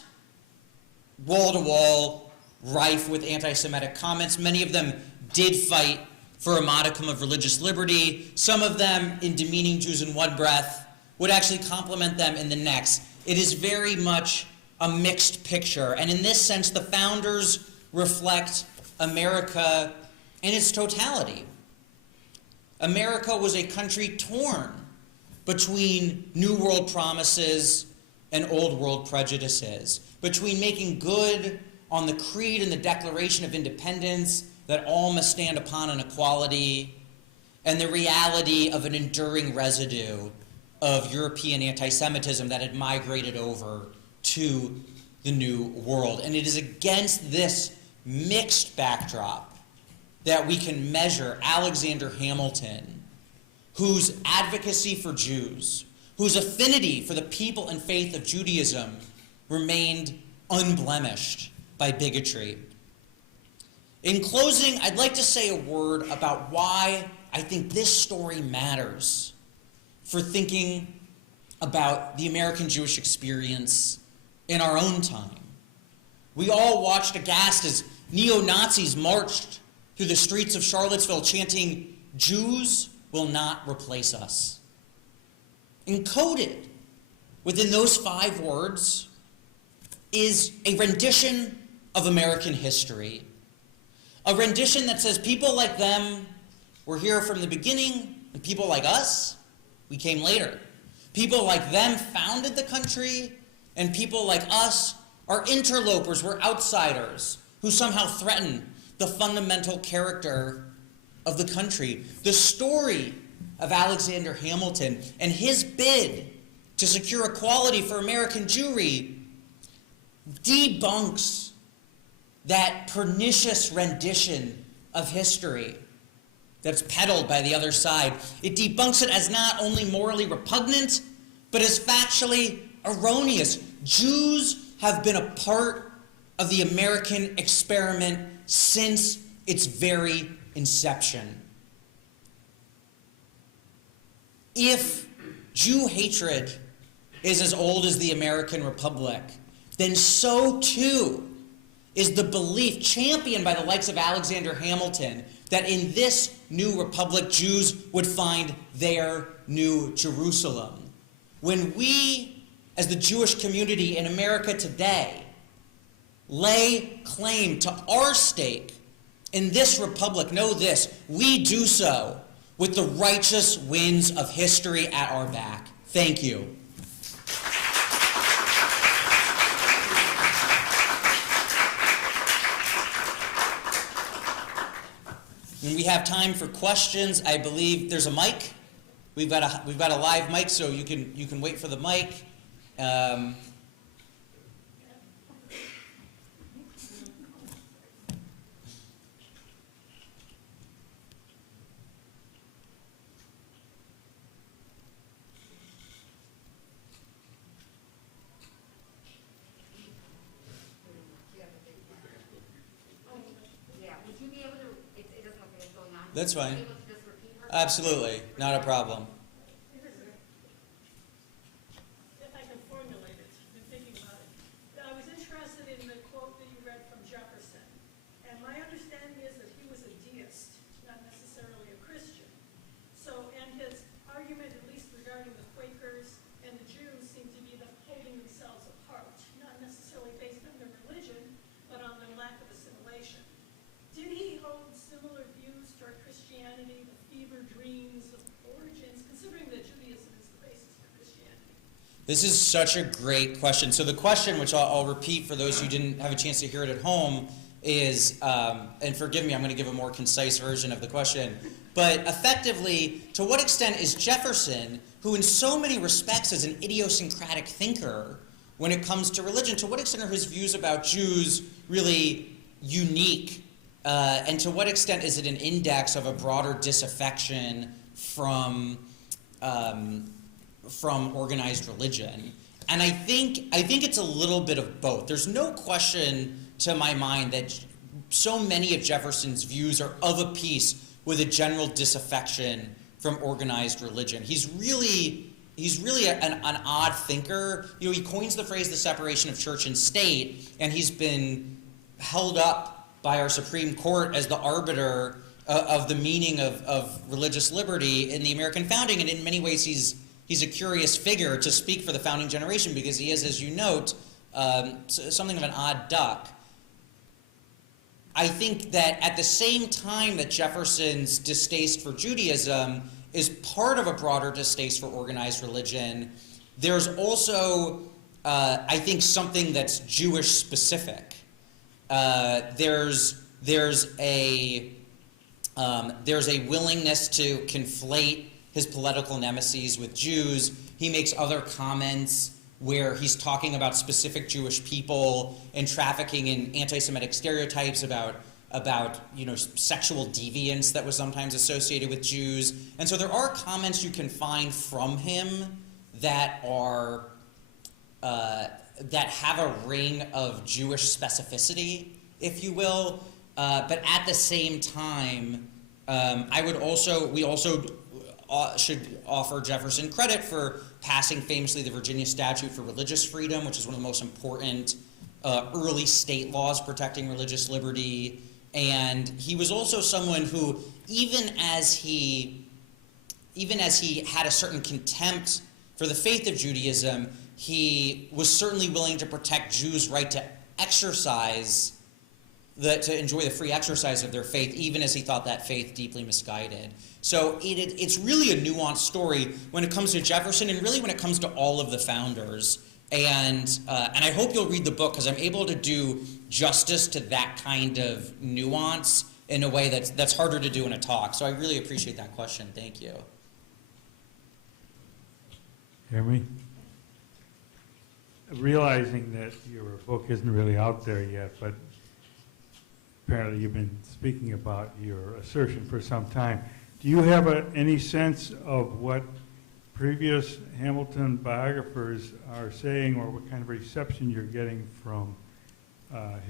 wall-to-wall rife with anti-Semitic comments. Many of them did fight for a modicum of religious liberty. Some of them, in demeaning Jews in one breath, would actually compliment them in the next. It is very much a mixed picture. And in this sense, the founders reflect America in its totality. America was a country torn between New World promises and Old World prejudices, between making good on the creed and the Declaration of Independence that all must stand upon an equality, and the reality of an enduring residue of European anti-Semitism that had migrated over to the New World. And it is against this mixed backdrop that we can measure Alexander Hamilton, whose advocacy for Jews, whose affinity for the people and faith of Judaism remained unblemished by bigotry. In closing, I'd like to say a word about why I think this story matters for thinking about the American Jewish experience in our own time. We all watched aghast as neo-Nazis marched through the streets of Charlottesville chanting, "Jews will not replace us." Encoded within those 5 words is a rendition of American history. A rendition that says people like them were here from the beginning, and people like us, we came later. People like them founded the country, and people like us are interlopers, we're outsiders, who somehow threaten the fundamental character of the country. The story of Alexander Hamilton and his bid to secure equality for American Jewry debunks that pernicious rendition of history that's peddled by the other side. It debunks it as not only morally repugnant, but as factually erroneous. Jews have been a part of the American experiment since its very inception. If Jew hatred is as old as the American Republic, then so too is the belief championed by the likes of Alexander Hamilton that in this new republic, Jews would find their new Jerusalem. When we, as the Jewish community in America today, lay claim to our stake in this republic, know this: we do so with the righteous winds of history at our back. Thank you. When we have time for questions, I believe there's a mic. We've got a live mic, so you can wait for the mic. That's fine. Absolutely, not a problem. If I can formulate it, I've been thinking about it. I was interested in the quote that you read from Jefferson. And my understanding is that he was a deist, not necessarily a Christian. So, and his argument, at least regarding the Quakers and the Jews, seemed to be them holding themselves apart, not necessarily based on their religion, but on their lack of assimilation. Did he hold similar views toward Christianity, the fever dreams of origins, considering that Judaism is the basis for Christianity? This is such a great question. So the question, which I'll repeat for those who didn't have a chance to hear it at home, is, and forgive me, I'm going to give a more concise version of the question, but effectively, to what extent is Jefferson, who in so many respects is an idiosyncratic thinker when it comes to religion, to what extent are his views about Jews really unique? And to what extent is it an index of a broader disaffection from organized religion? And I think it's a little bit of both. There's no question to my mind that so many of Jefferson's views are of a piece with a general disaffection from organized religion. He's really an odd thinker. You know, he coins the phrase the separation of church and state, and he's been held up by our Supreme Court as the arbiter of the meaning of religious liberty in the American founding. And in many ways, he's a curious figure to speak for the founding generation because he is, as you note, something of an odd duck. I think that at the same time that Jefferson's distaste for Judaism is part of a broader distaste for organized religion, there's also, I think, something that's Jewish specific. There's a willingness to conflate his political nemesis with Jews. He makes other comments where he's talking about specific Jewish people and trafficking in anti-Semitic stereotypes about sexual deviance that was sometimes associated with Jews. And so there are comments you can find from him that are that have a ring of Jewish specificity, if you will. But at the same time, we also should offer Jefferson credit for passing famously the Virginia Statute for Religious Freedom, which is one of the most important early state laws protecting religious liberty. And he was also someone who, even as he had a certain contempt for the faith of Judaism, he was certainly willing to protect Jews' right to enjoy the free exercise of their faith, even as he thought that faith deeply misguided. So it's really a nuanced story when it comes to Jefferson, and really when it comes to all of the founders. And I hope you'll read the book because I'm able to do justice to that kind of nuance in a way that's harder to do in a talk. So I really appreciate that question. Thank you. Hear me? Realizing that your book isn't really out there yet, but apparently you've been speaking about your assertion for some time. Do you have any sense of what previous Hamilton biographers are saying, or what kind of reception you're getting from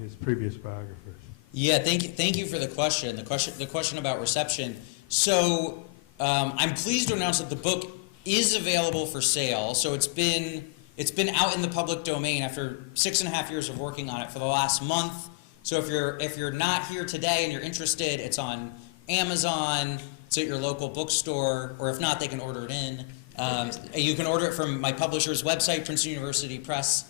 his previous biographers? Yeah, thank you for the question. The question about reception. So I'm pleased to announce that the book is available for sale. So it's been out in the public domain after 6.5 years of working on it for the last month. So if you're not here today and you're interested, it's on Amazon. It's at your local bookstore, or if not, they can order it in. You can order it from my publisher's website, Princeton University Press.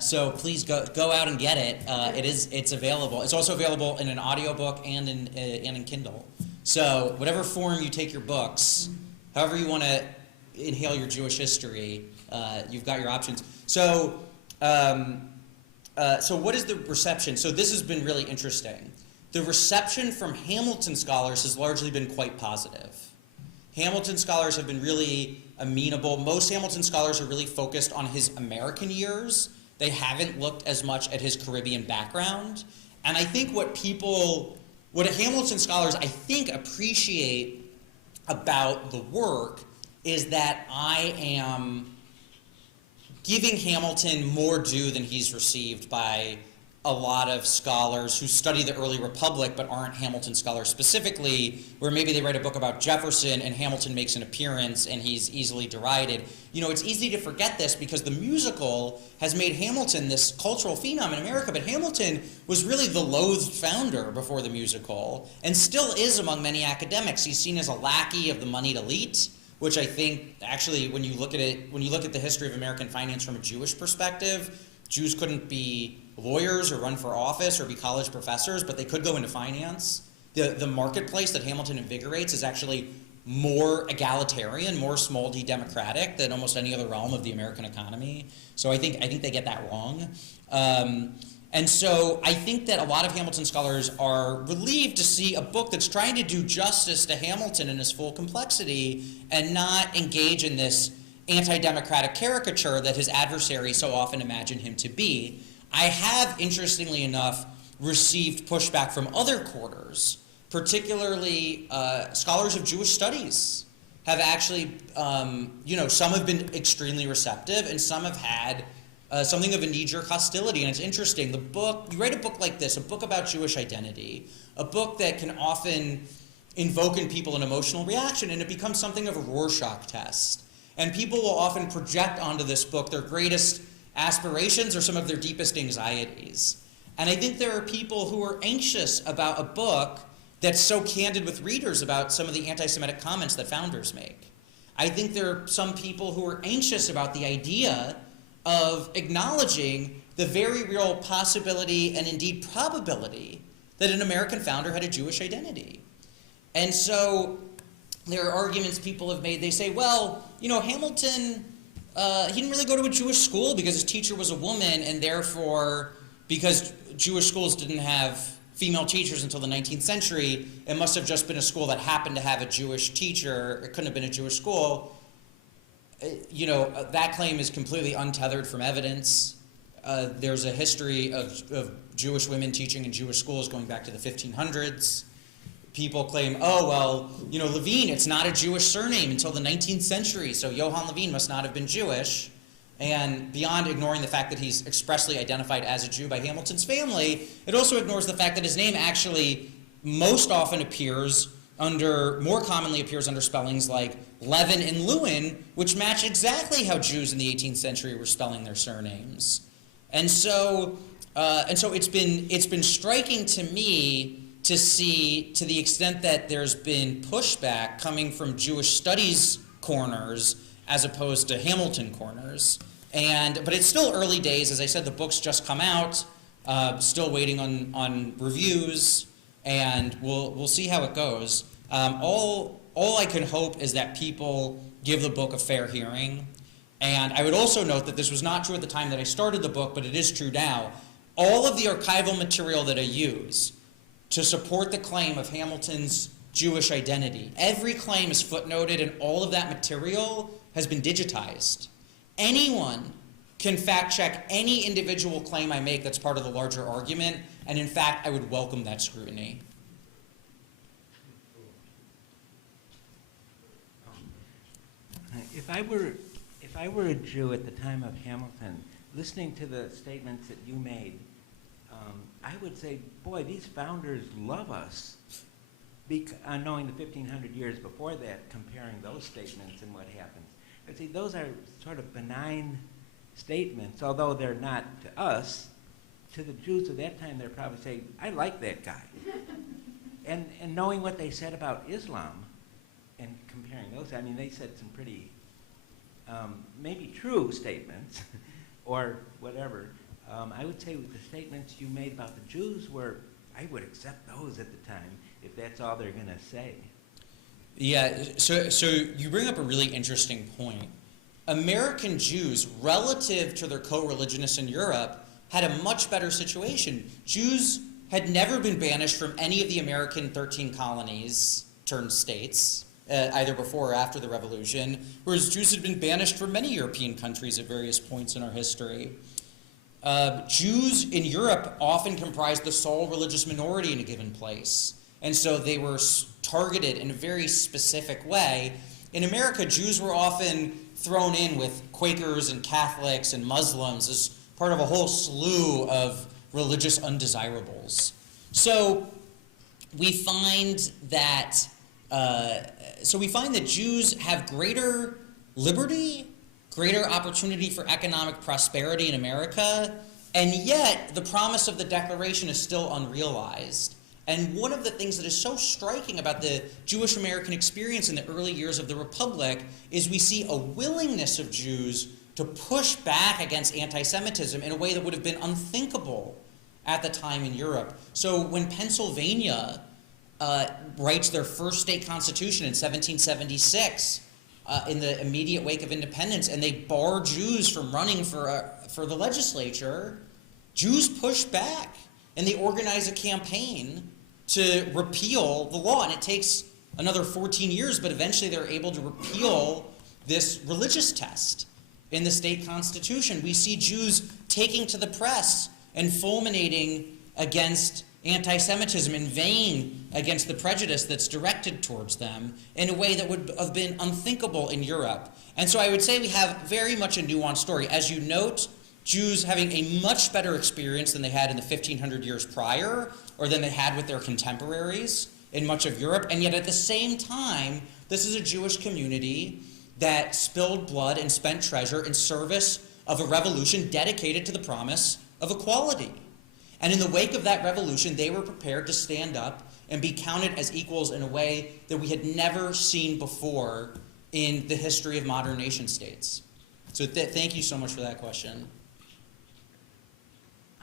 So please go out and get it. It's available. It's also available in an audiobook and in Kindle. So whatever form you take your books, however you want to inhale your Jewish history, you've got your options. So what is the reception? So this has been really interesting. The reception from Hamilton scholars has largely been quite positive. Hamilton scholars have been really amenable. Most Hamilton scholars are really focused on his American years. They haven't looked as much at his Caribbean background. And I think what Hamilton scholars, I think, appreciate about the work is that I am giving Hamilton more due than he's received by a lot of scholars who study the early Republic but aren't Hamilton scholars specifically, where maybe they write a book about Jefferson and Hamilton makes an appearance and he's easily derided. It's easy to forget this because the musical has made Hamilton this cultural phenom in America, but Hamilton was really the loathed founder before the musical and still is among many academics. He's seen as a lackey of the moneyed elite, which I think actually when you look at the history of American finance from a Jewish perspective, Jews couldn't be lawyers or run for office or be college professors, but they could go into finance. The marketplace that Hamilton invigorates is actually more egalitarian, more small d democratic than almost any other realm of the American economy. So I think they get that wrong. And so I think that a lot of Hamilton scholars are relieved to see a book that's trying to do justice to Hamilton in his full complexity and not engage in this anti-democratic caricature that his adversaries so often imagine him to be. I have, interestingly enough, received pushback from other quarters, particularly scholars of Jewish studies have actually, some have been extremely receptive and some have had something of a knee-jerk hostility. And it's interesting, you write a book like this, a book about Jewish identity, a book that can often invoke in people an emotional reaction, and it becomes something of a Rorschach test. And people will often project onto this book their greatest aspirations or some of their deepest anxieties. And I think there are people who are anxious about a book that's so candid with readers about some of the anti-Semitic comments that founders make. I think there are some people who are anxious about the idea of acknowledging the very real possibility and indeed probability that an American founder had a Jewish identity. And so there are arguments people have made. They say, well, Hamilton, he didn't really go to a Jewish school because his teacher was a woman, and therefore, because Jewish schools didn't have female teachers until the 19th century, it must have just been a school that happened to have a Jewish teacher. It couldn't have been a Jewish school. That claim is completely untethered from evidence. There's a history of Jewish women teaching in Jewish schools going back to the 1500s. People claim, Levine, it's not a Jewish surname until the 19th century, so Johann Levine must not have been Jewish. And beyond ignoring the fact that he's expressly identified as a Jew by Hamilton's family, it also ignores the fact that his name actually most often more commonly appears under spellings like Levin and Lewin, which match exactly how Jews in the 18th century were spelling their surnames. And so it's been striking to me to see, to the extent that there's been pushback coming from Jewish studies corners as opposed to Hamilton corners. But it's still early days. As I said, the book's just come out, still waiting on reviews, and we'll see how it goes. All I can hope is that people give the book a fair hearing And I would also note that this was not true at the time that I started the book, but it is true now. All of the archival material that I use to support the claim of Hamilton's Jewish identity, every claim is footnoted, and all of that material has been digitized. Anyone can fact check any individual claim I make that's part of the larger argument, and in fact, I would welcome that scrutiny. If I were a Jew at the time of Hamilton, listening to the statements that you made, I would say, boy, these founders love us. Knowing the 1,500 years before that, comparing those statements and what happens. I'd say those are sort of benign statements, although they're not to us. To the Jews of that time, they're probably saying, I like that guy. and knowing what they said about Islam and comparing those, I mean, they said some pretty maybe true statements or whatever. I would say the statements you made about the Jews were, I would accept those at the time if that's all they're going to say. Yeah, so you bring up a really interesting point. American Jews, relative to their co-religionists in Europe, had a much better situation. Jews had never been banished from any of the American 13 colonies turned states, either before or after the Revolution, whereas Jews had been banished from many European countries at various points in our history. Jews in Europe often comprised the sole religious minority in a given place, and so they were targeted in a very specific way. In America, Jews were often thrown in with Quakers and Catholics and Muslims as part of a whole slew of religious undesirables. So we find that Jews have greater liberty, greater opportunity for economic prosperity in America, and yet the promise of the Declaration is still unrealized. And one of the things that is so striking about the Jewish American experience in the early years of the Republic is we see a willingness of Jews to push back against anti-Semitism in a way that would have been unthinkable at the time in Europe. So when Pennsylvania writes their first state constitution in 1776, in the immediate wake of independence, and they bar Jews from running for the legislature, Jews push back, and they organize a campaign to repeal the law. And it takes another 14 years, but eventually they're able to repeal this religious test in the state constitution. We see Jews taking to the press and fulminating against anti-Semitism, inveighing against the prejudice that's directed towards them in a way that would have been unthinkable in Europe. And so I would say we have very much a nuanced story. As you note, Jews having a much better experience than they had in the 1,500 years prior, or than they had with their contemporaries in much of Europe, and yet at the same time, this is a Jewish community that spilled blood and spent treasure in service of a revolution dedicated to the promise of equality. And in the wake of that revolution, they were prepared to stand up and be counted as equals in a way that we had never seen before in the history of modern nation states. So thank you so much for that question.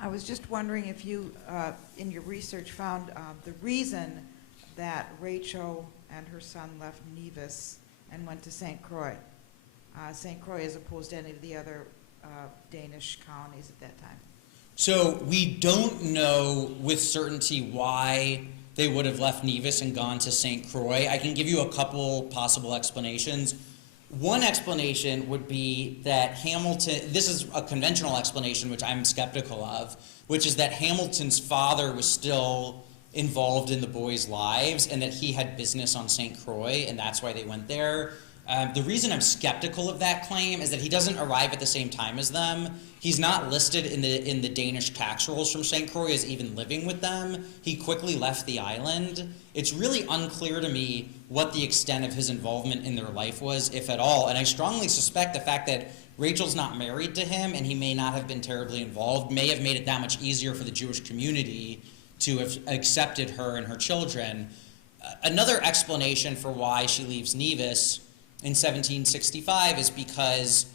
I was just wondering if you, in your research, found the reason that Rachel and her son left Nevis and went to St. Croix. St. Croix as opposed to any of the other Danish colonies at that time. So we don't know with certainty why they would have left Nevis and gone to St. Croix. I can give you a couple possible explanations. One explanation would be that Hamilton, this is a conventional explanation which I'm skeptical of, which is that Hamilton's father was still involved in the boys' lives and that he had business on St. Croix, and that's why they went there. The reason I'm skeptical of that claim is that he doesn't arrive at the same time as them. He's not listed in the Danish tax rolls from St. Croix as even living with them. He quickly left the island. It's really unclear to me what the extent of his involvement in their life was, if at all. And I strongly suspect the fact that Rachel's not married to him and he may not have been terribly involved may have made it that much easier for the Jewish community to have accepted her and her children. Another explanation for why she leaves Nevis in 1765 is because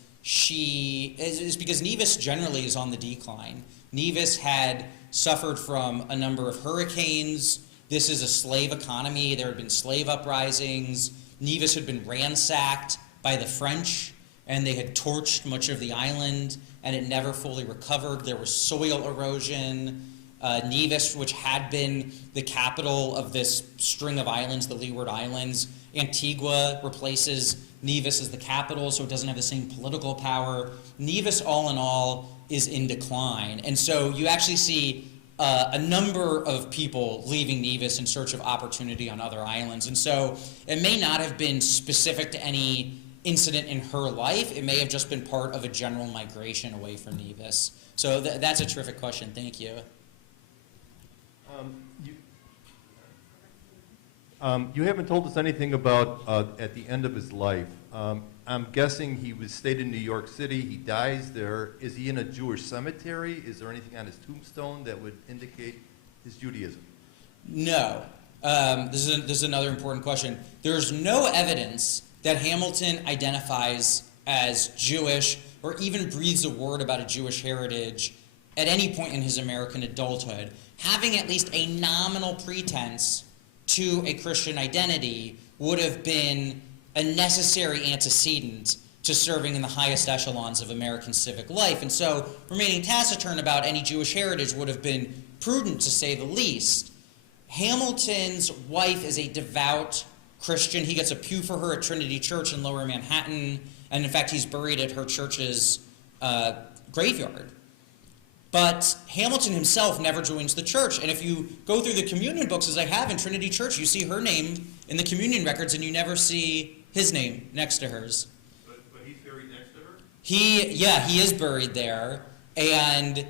Nevis generally is on the decline. Nevis had suffered from a number of hurricanes. This is a slave economy. There had been slave uprisings. Nevis had been ransacked by the French and they had torched much of the island, and it never fully recovered. There was soil erosion. Nevis, which had been the capital of this string of islands, the Leeward Islands, Antigua replaces Nevis as the capital, so it doesn't have the same political power. Nevis, all in all, is in decline. And so you actually see a number of people leaving Nevis in search of opportunity on other islands. And so it may not have been specific to any incident in her life. It may have just been part of a general migration away from Nevis. So that's a terrific question. Thank you. You haven't told us anything about at the end of his life. I'm guessing he stayed in New York City. He dies there. Is he in a Jewish cemetery? Is there anything on his tombstone that would indicate his Judaism? No. This is another important question. There's no evidence that Hamilton identifies as Jewish or even breathes a word about a Jewish heritage at any point in his American adulthood. Having at least a nominal pretense to a Christian identity would have been a necessary antecedent to serving in the highest echelons of American civic life. And so remaining taciturn about any Jewish heritage would have been prudent, to say the least. Hamilton's wife is a devout Christian. He gets a pew for her at Trinity Church in Lower Manhattan, and in fact he's buried at her church's graveyard. But Hamilton himself never joins the church. And if you go through the communion books, as I have in Trinity Church, you see her name in the communion records, and you never see his name next to hers. But he's buried next to her? He is buried there. And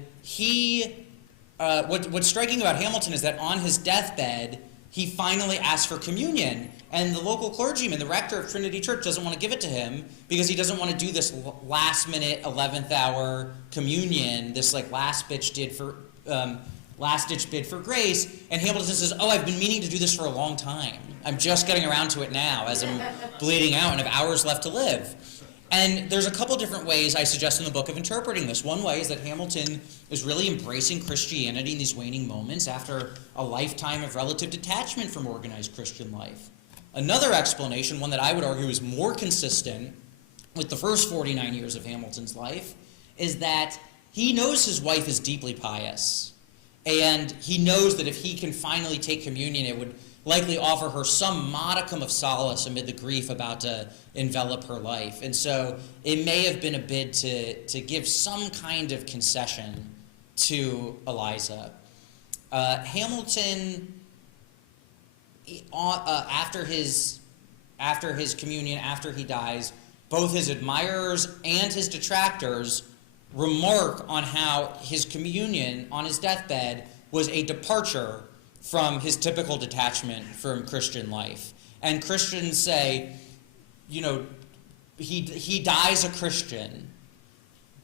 what's striking about Hamilton is that on his deathbed, he finally asks for communion. And the local clergyman, the rector of Trinity Church, doesn't want to give it to him because he doesn't want to do this last-minute, 11th-hour communion, this like last-ditch bid for grace. And Hamilton says, "Oh, I've been meaning to do this for a long time. I'm just getting around to it now as I'm bleeding out and have hours left to live." And there's a couple different ways I suggest in the book of interpreting this. One way is that Hamilton is really embracing Christianity in these waning moments after a lifetime of relative detachment from organized Christian life. Another explanation, one that I would argue is more consistent with the first 49 years of Hamilton's life, is that he knows his wife is deeply pious. And he knows that if he can finally take communion, it would likely offer her some modicum of solace amid the grief about to envelop her life. And so it may have been a bid to give some kind of concession to Eliza. Hamilton, after his communion, after he dies, both his admirers and his detractors remark on how his communion on his deathbed was a departure from his typical detachment from Christian life. And Christians say, he dies a Christian.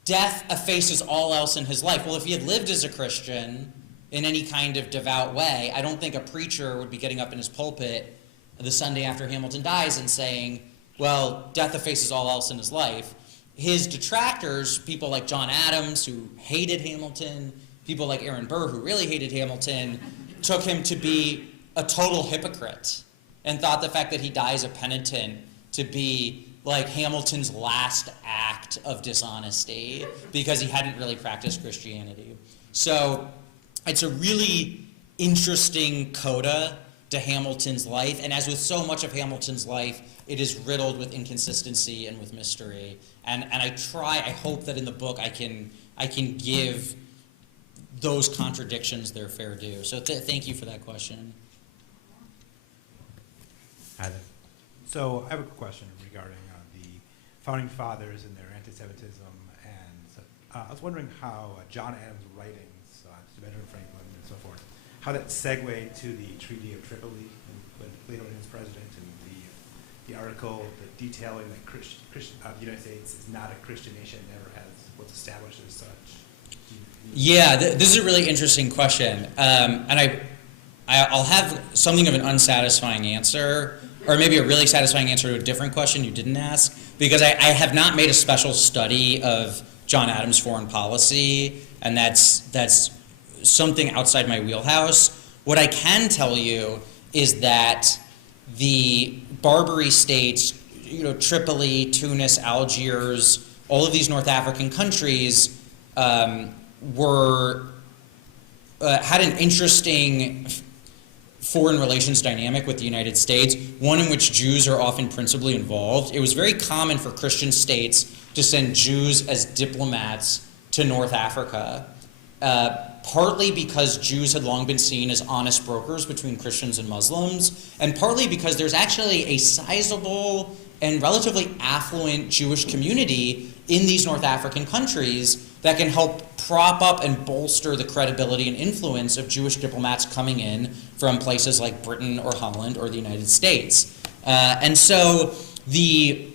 Death effaces all else in his life. Well, if he had lived as a Christian in any kind of devout way, I don't think a preacher would be getting up in his pulpit the Sunday after Hamilton dies and saying, well, death effaces all else in his life. His detractors, people like John Adams, who hated Hamilton, people like Aaron Burr, who really hated Hamilton, took him to be a total hypocrite and thought the fact that he dies a penitent to be like Hamilton's last act of dishonesty because he hadn't really practiced Christianity. So it's a really interesting coda to Hamilton's life, and as with so much of Hamilton's life, it is riddled with inconsistency and with mystery. And I hope that in the book I can give those contradictions their fair due. So thank you for that question. Hi there. So I have a question regarding the Founding Fathers and their anti-Semitism, and so, I was wondering how John Adams' writings, to Benjamin Franklin and so forth, how that segued to the Treaty of Tripoli when Plato was president, and the article detailing that the United States is not a Christian nation, never has, was established as such. Yeah, this is a really interesting question, and I'll have something of an unsatisfying answer, or maybe a really satisfying answer to a different question you didn't ask, because I have not made a special study of John Adams' foreign policy, and that's something outside my wheelhouse. What I can tell you is that the Barbary states Tripoli, Tunis, Algiers, all of these North African countries had an interesting foreign relations dynamic with the United States, one in which Jews are often principally involved. It was very common for Christian states to send Jews as diplomats to North Africa, partly because Jews had long been seen as honest brokers between Christians and Muslims, and partly because there's actually a sizable and relatively affluent Jewish community in these North African countries that can help prop up and bolster the credibility and influence of Jewish diplomats coming in from places like Britain or Holland or the United States. And so the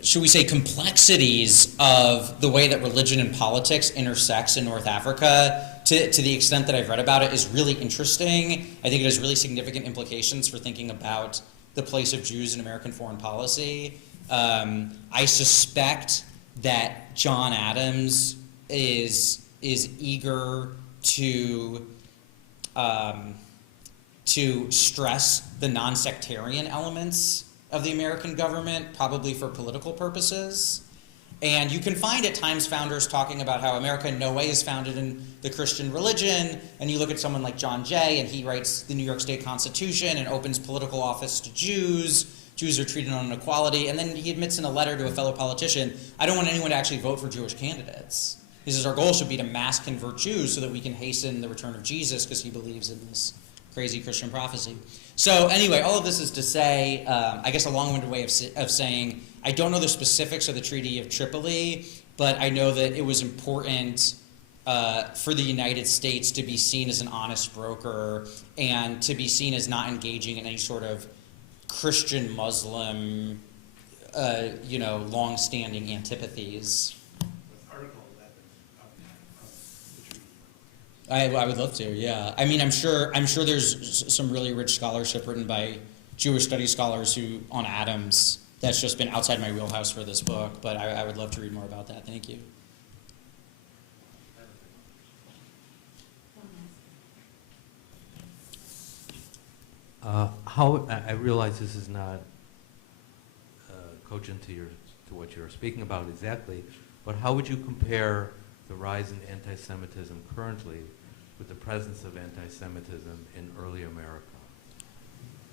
should we say, complexities of the way that religion and politics intersects in North Africa, to the extent that I've read about it, is really interesting. I think it has really significant implications for thinking about the place of Jews in American foreign policy. I suspect that John Adams is eager to stress the non-sectarian elements of the American government, probably for political purposes. And you can find at times founders talking about how America in no way is founded in the Christian religion, and you look at someone like John Jay, and he writes the New York State Constitution and opens political office to Jews. Jews are treated on equality, and then he admits in a letter to a fellow politician, I don't want anyone to actually vote for Jewish candidates. He says our goal should be to mass convert Jews so that we can hasten the return of Jesus, because he believes in this crazy Christian prophecy. So anyway, all of this is to say, I guess a long-winded way of saying, I don't know the specifics of the Treaty of Tripoli, but I know that it was important for the United States to be seen as an honest broker and to be seen as not engaging in any sort of Christian-Muslim, long-standing antipathies. I would love to, yeah. I mean, I'm sure there's some really rich scholarship written by Jewish studies scholars on Adams that's just been outside my wheelhouse for this book, but I would love to read more about that. Thank you. I realize this is not cogent to what you're speaking about exactly, but how would you compare the rise in anti-Semitism currently with the presence of anti-Semitism in early America?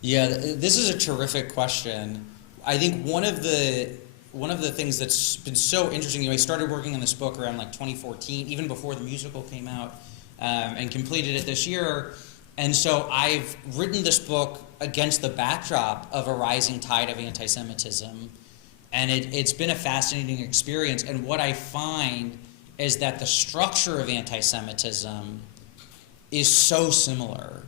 Yeah, this is a terrific question. I think one of the things that's been so interesting, I started working on this book around like 2014, even before the musical came out, and completed it this year. And so I've written this book against the backdrop of a rising tide of anti-Semitism. And it's been a fascinating experience. And what I find is that the structure of anti-Semitism is so similar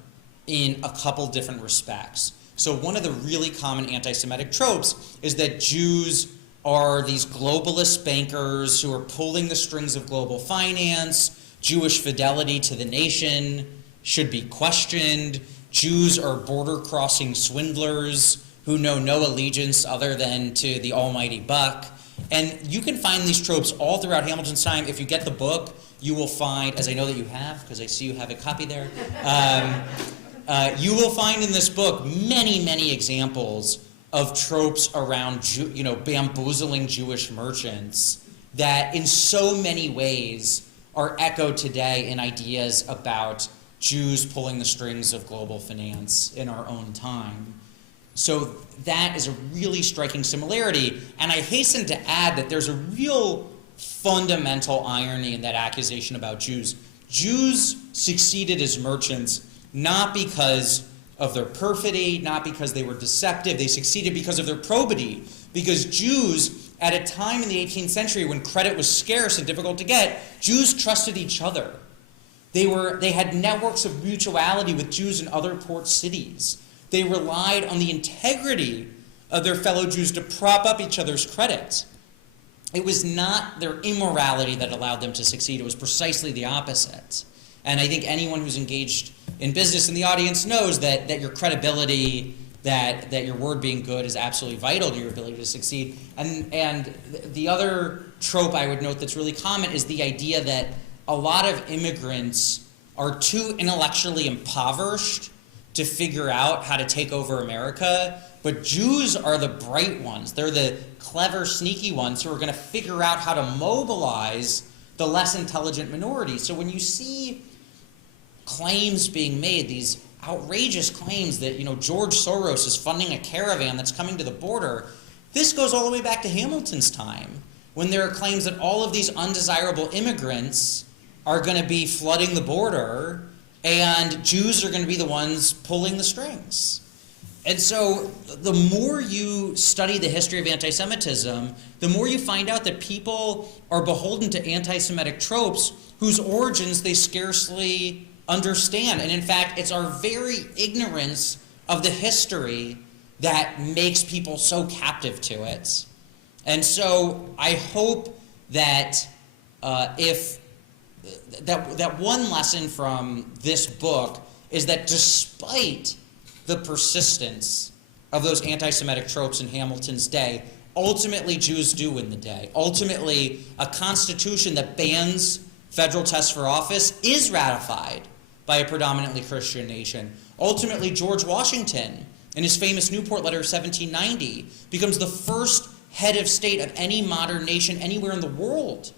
in a couple different respects. So one of the really common anti-Semitic tropes is that Jews are these globalist bankers who are pulling the strings of global finance. Jewish fidelity to the nation should be questioned. Jews are border-crossing swindlers who know no allegiance other than to the almighty buck. And you can find these tropes all throughout Hamilton's time. If you get the book, you will find, as I know that you have, because I see you have a copy there, you will find in this book many, many examples of tropes around bamboozling Jewish merchants that in so many ways are echoed today in ideas about Jews pulling the strings of global finance in our own time. So that is a really striking similarity, and I hasten to add that there's a real fundamental irony in that accusation about Jews. Jews succeeded as merchants not because of their perfidy, not because they were deceptive. They succeeded because of their probity, because Jews, at a time in the 18th century when credit was scarce and difficult to get, Jews trusted each other. They had networks of mutuality with Jews in other port cities. They relied on the integrity of their fellow Jews to prop up each other's credit. It was not their immorality that allowed them to succeed. It was precisely the opposite. And I think anyone who's engaged in business in the audience knows that your credibility, that your word being good is absolutely vital to your ability to succeed. And the other trope I would note that's really common is the idea that a lot of immigrants are too intellectually impoverished to figure out how to take over America, but Jews are the bright ones. They're the clever, sneaky ones who are going to figure out how to mobilize the less intelligent minority. So when you see claims being made, these outrageous claims that, George Soros is funding a caravan that's coming to the border, this goes all the way back to Hamilton's time, when there are claims that all of these undesirable immigrants are going to be flooding the border, and Jews are going to be the ones pulling the strings. And so the more you study the history of anti-Semitism, the more you find out that people are beholden to anti-Semitic tropes whose origins they scarcely understand. And in fact, it's our very ignorance of the history that makes people so captive to it. And so I hope that that one lesson from this book is that despite the persistence of those anti-Semitic tropes in Hamilton's day, ultimately Jews do win the day. Ultimately, a constitution that bans federal tests for office is ratified by a predominantly Christian nation. Ultimately, George Washington, in his famous Newport Letter of 1790, becomes the first head of state of any modern nation anywhere in the world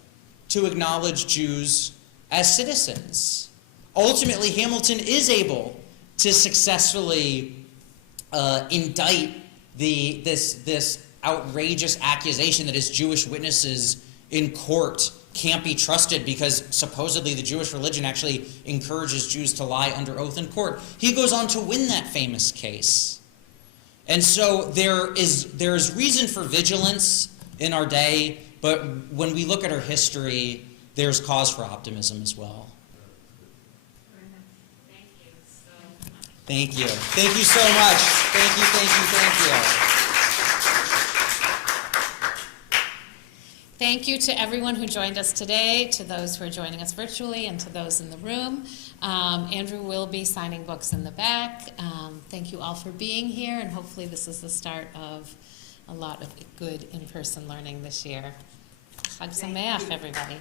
to acknowledge Jews as citizens. Ultimately, Hamilton is able to successfully indict this outrageous accusation that his Jewish witnesses in court can't be trusted because supposedly the Jewish religion actually encourages Jews to lie under oath in court. He goes on to win that famous case. And so there is reason for vigilance in our day, but when we look at our history, there's cause for optimism as well. Thank you. Thank you so much. Thank you, thank you, thank you. Thank you to everyone who joined us today, to those who are joining us virtually, and to those in the room. Andrew will be signing books in the back. Thank you all for being here, and hopefully this is the start of a lot of good in-person learning this year. Chag Sameach, everybody.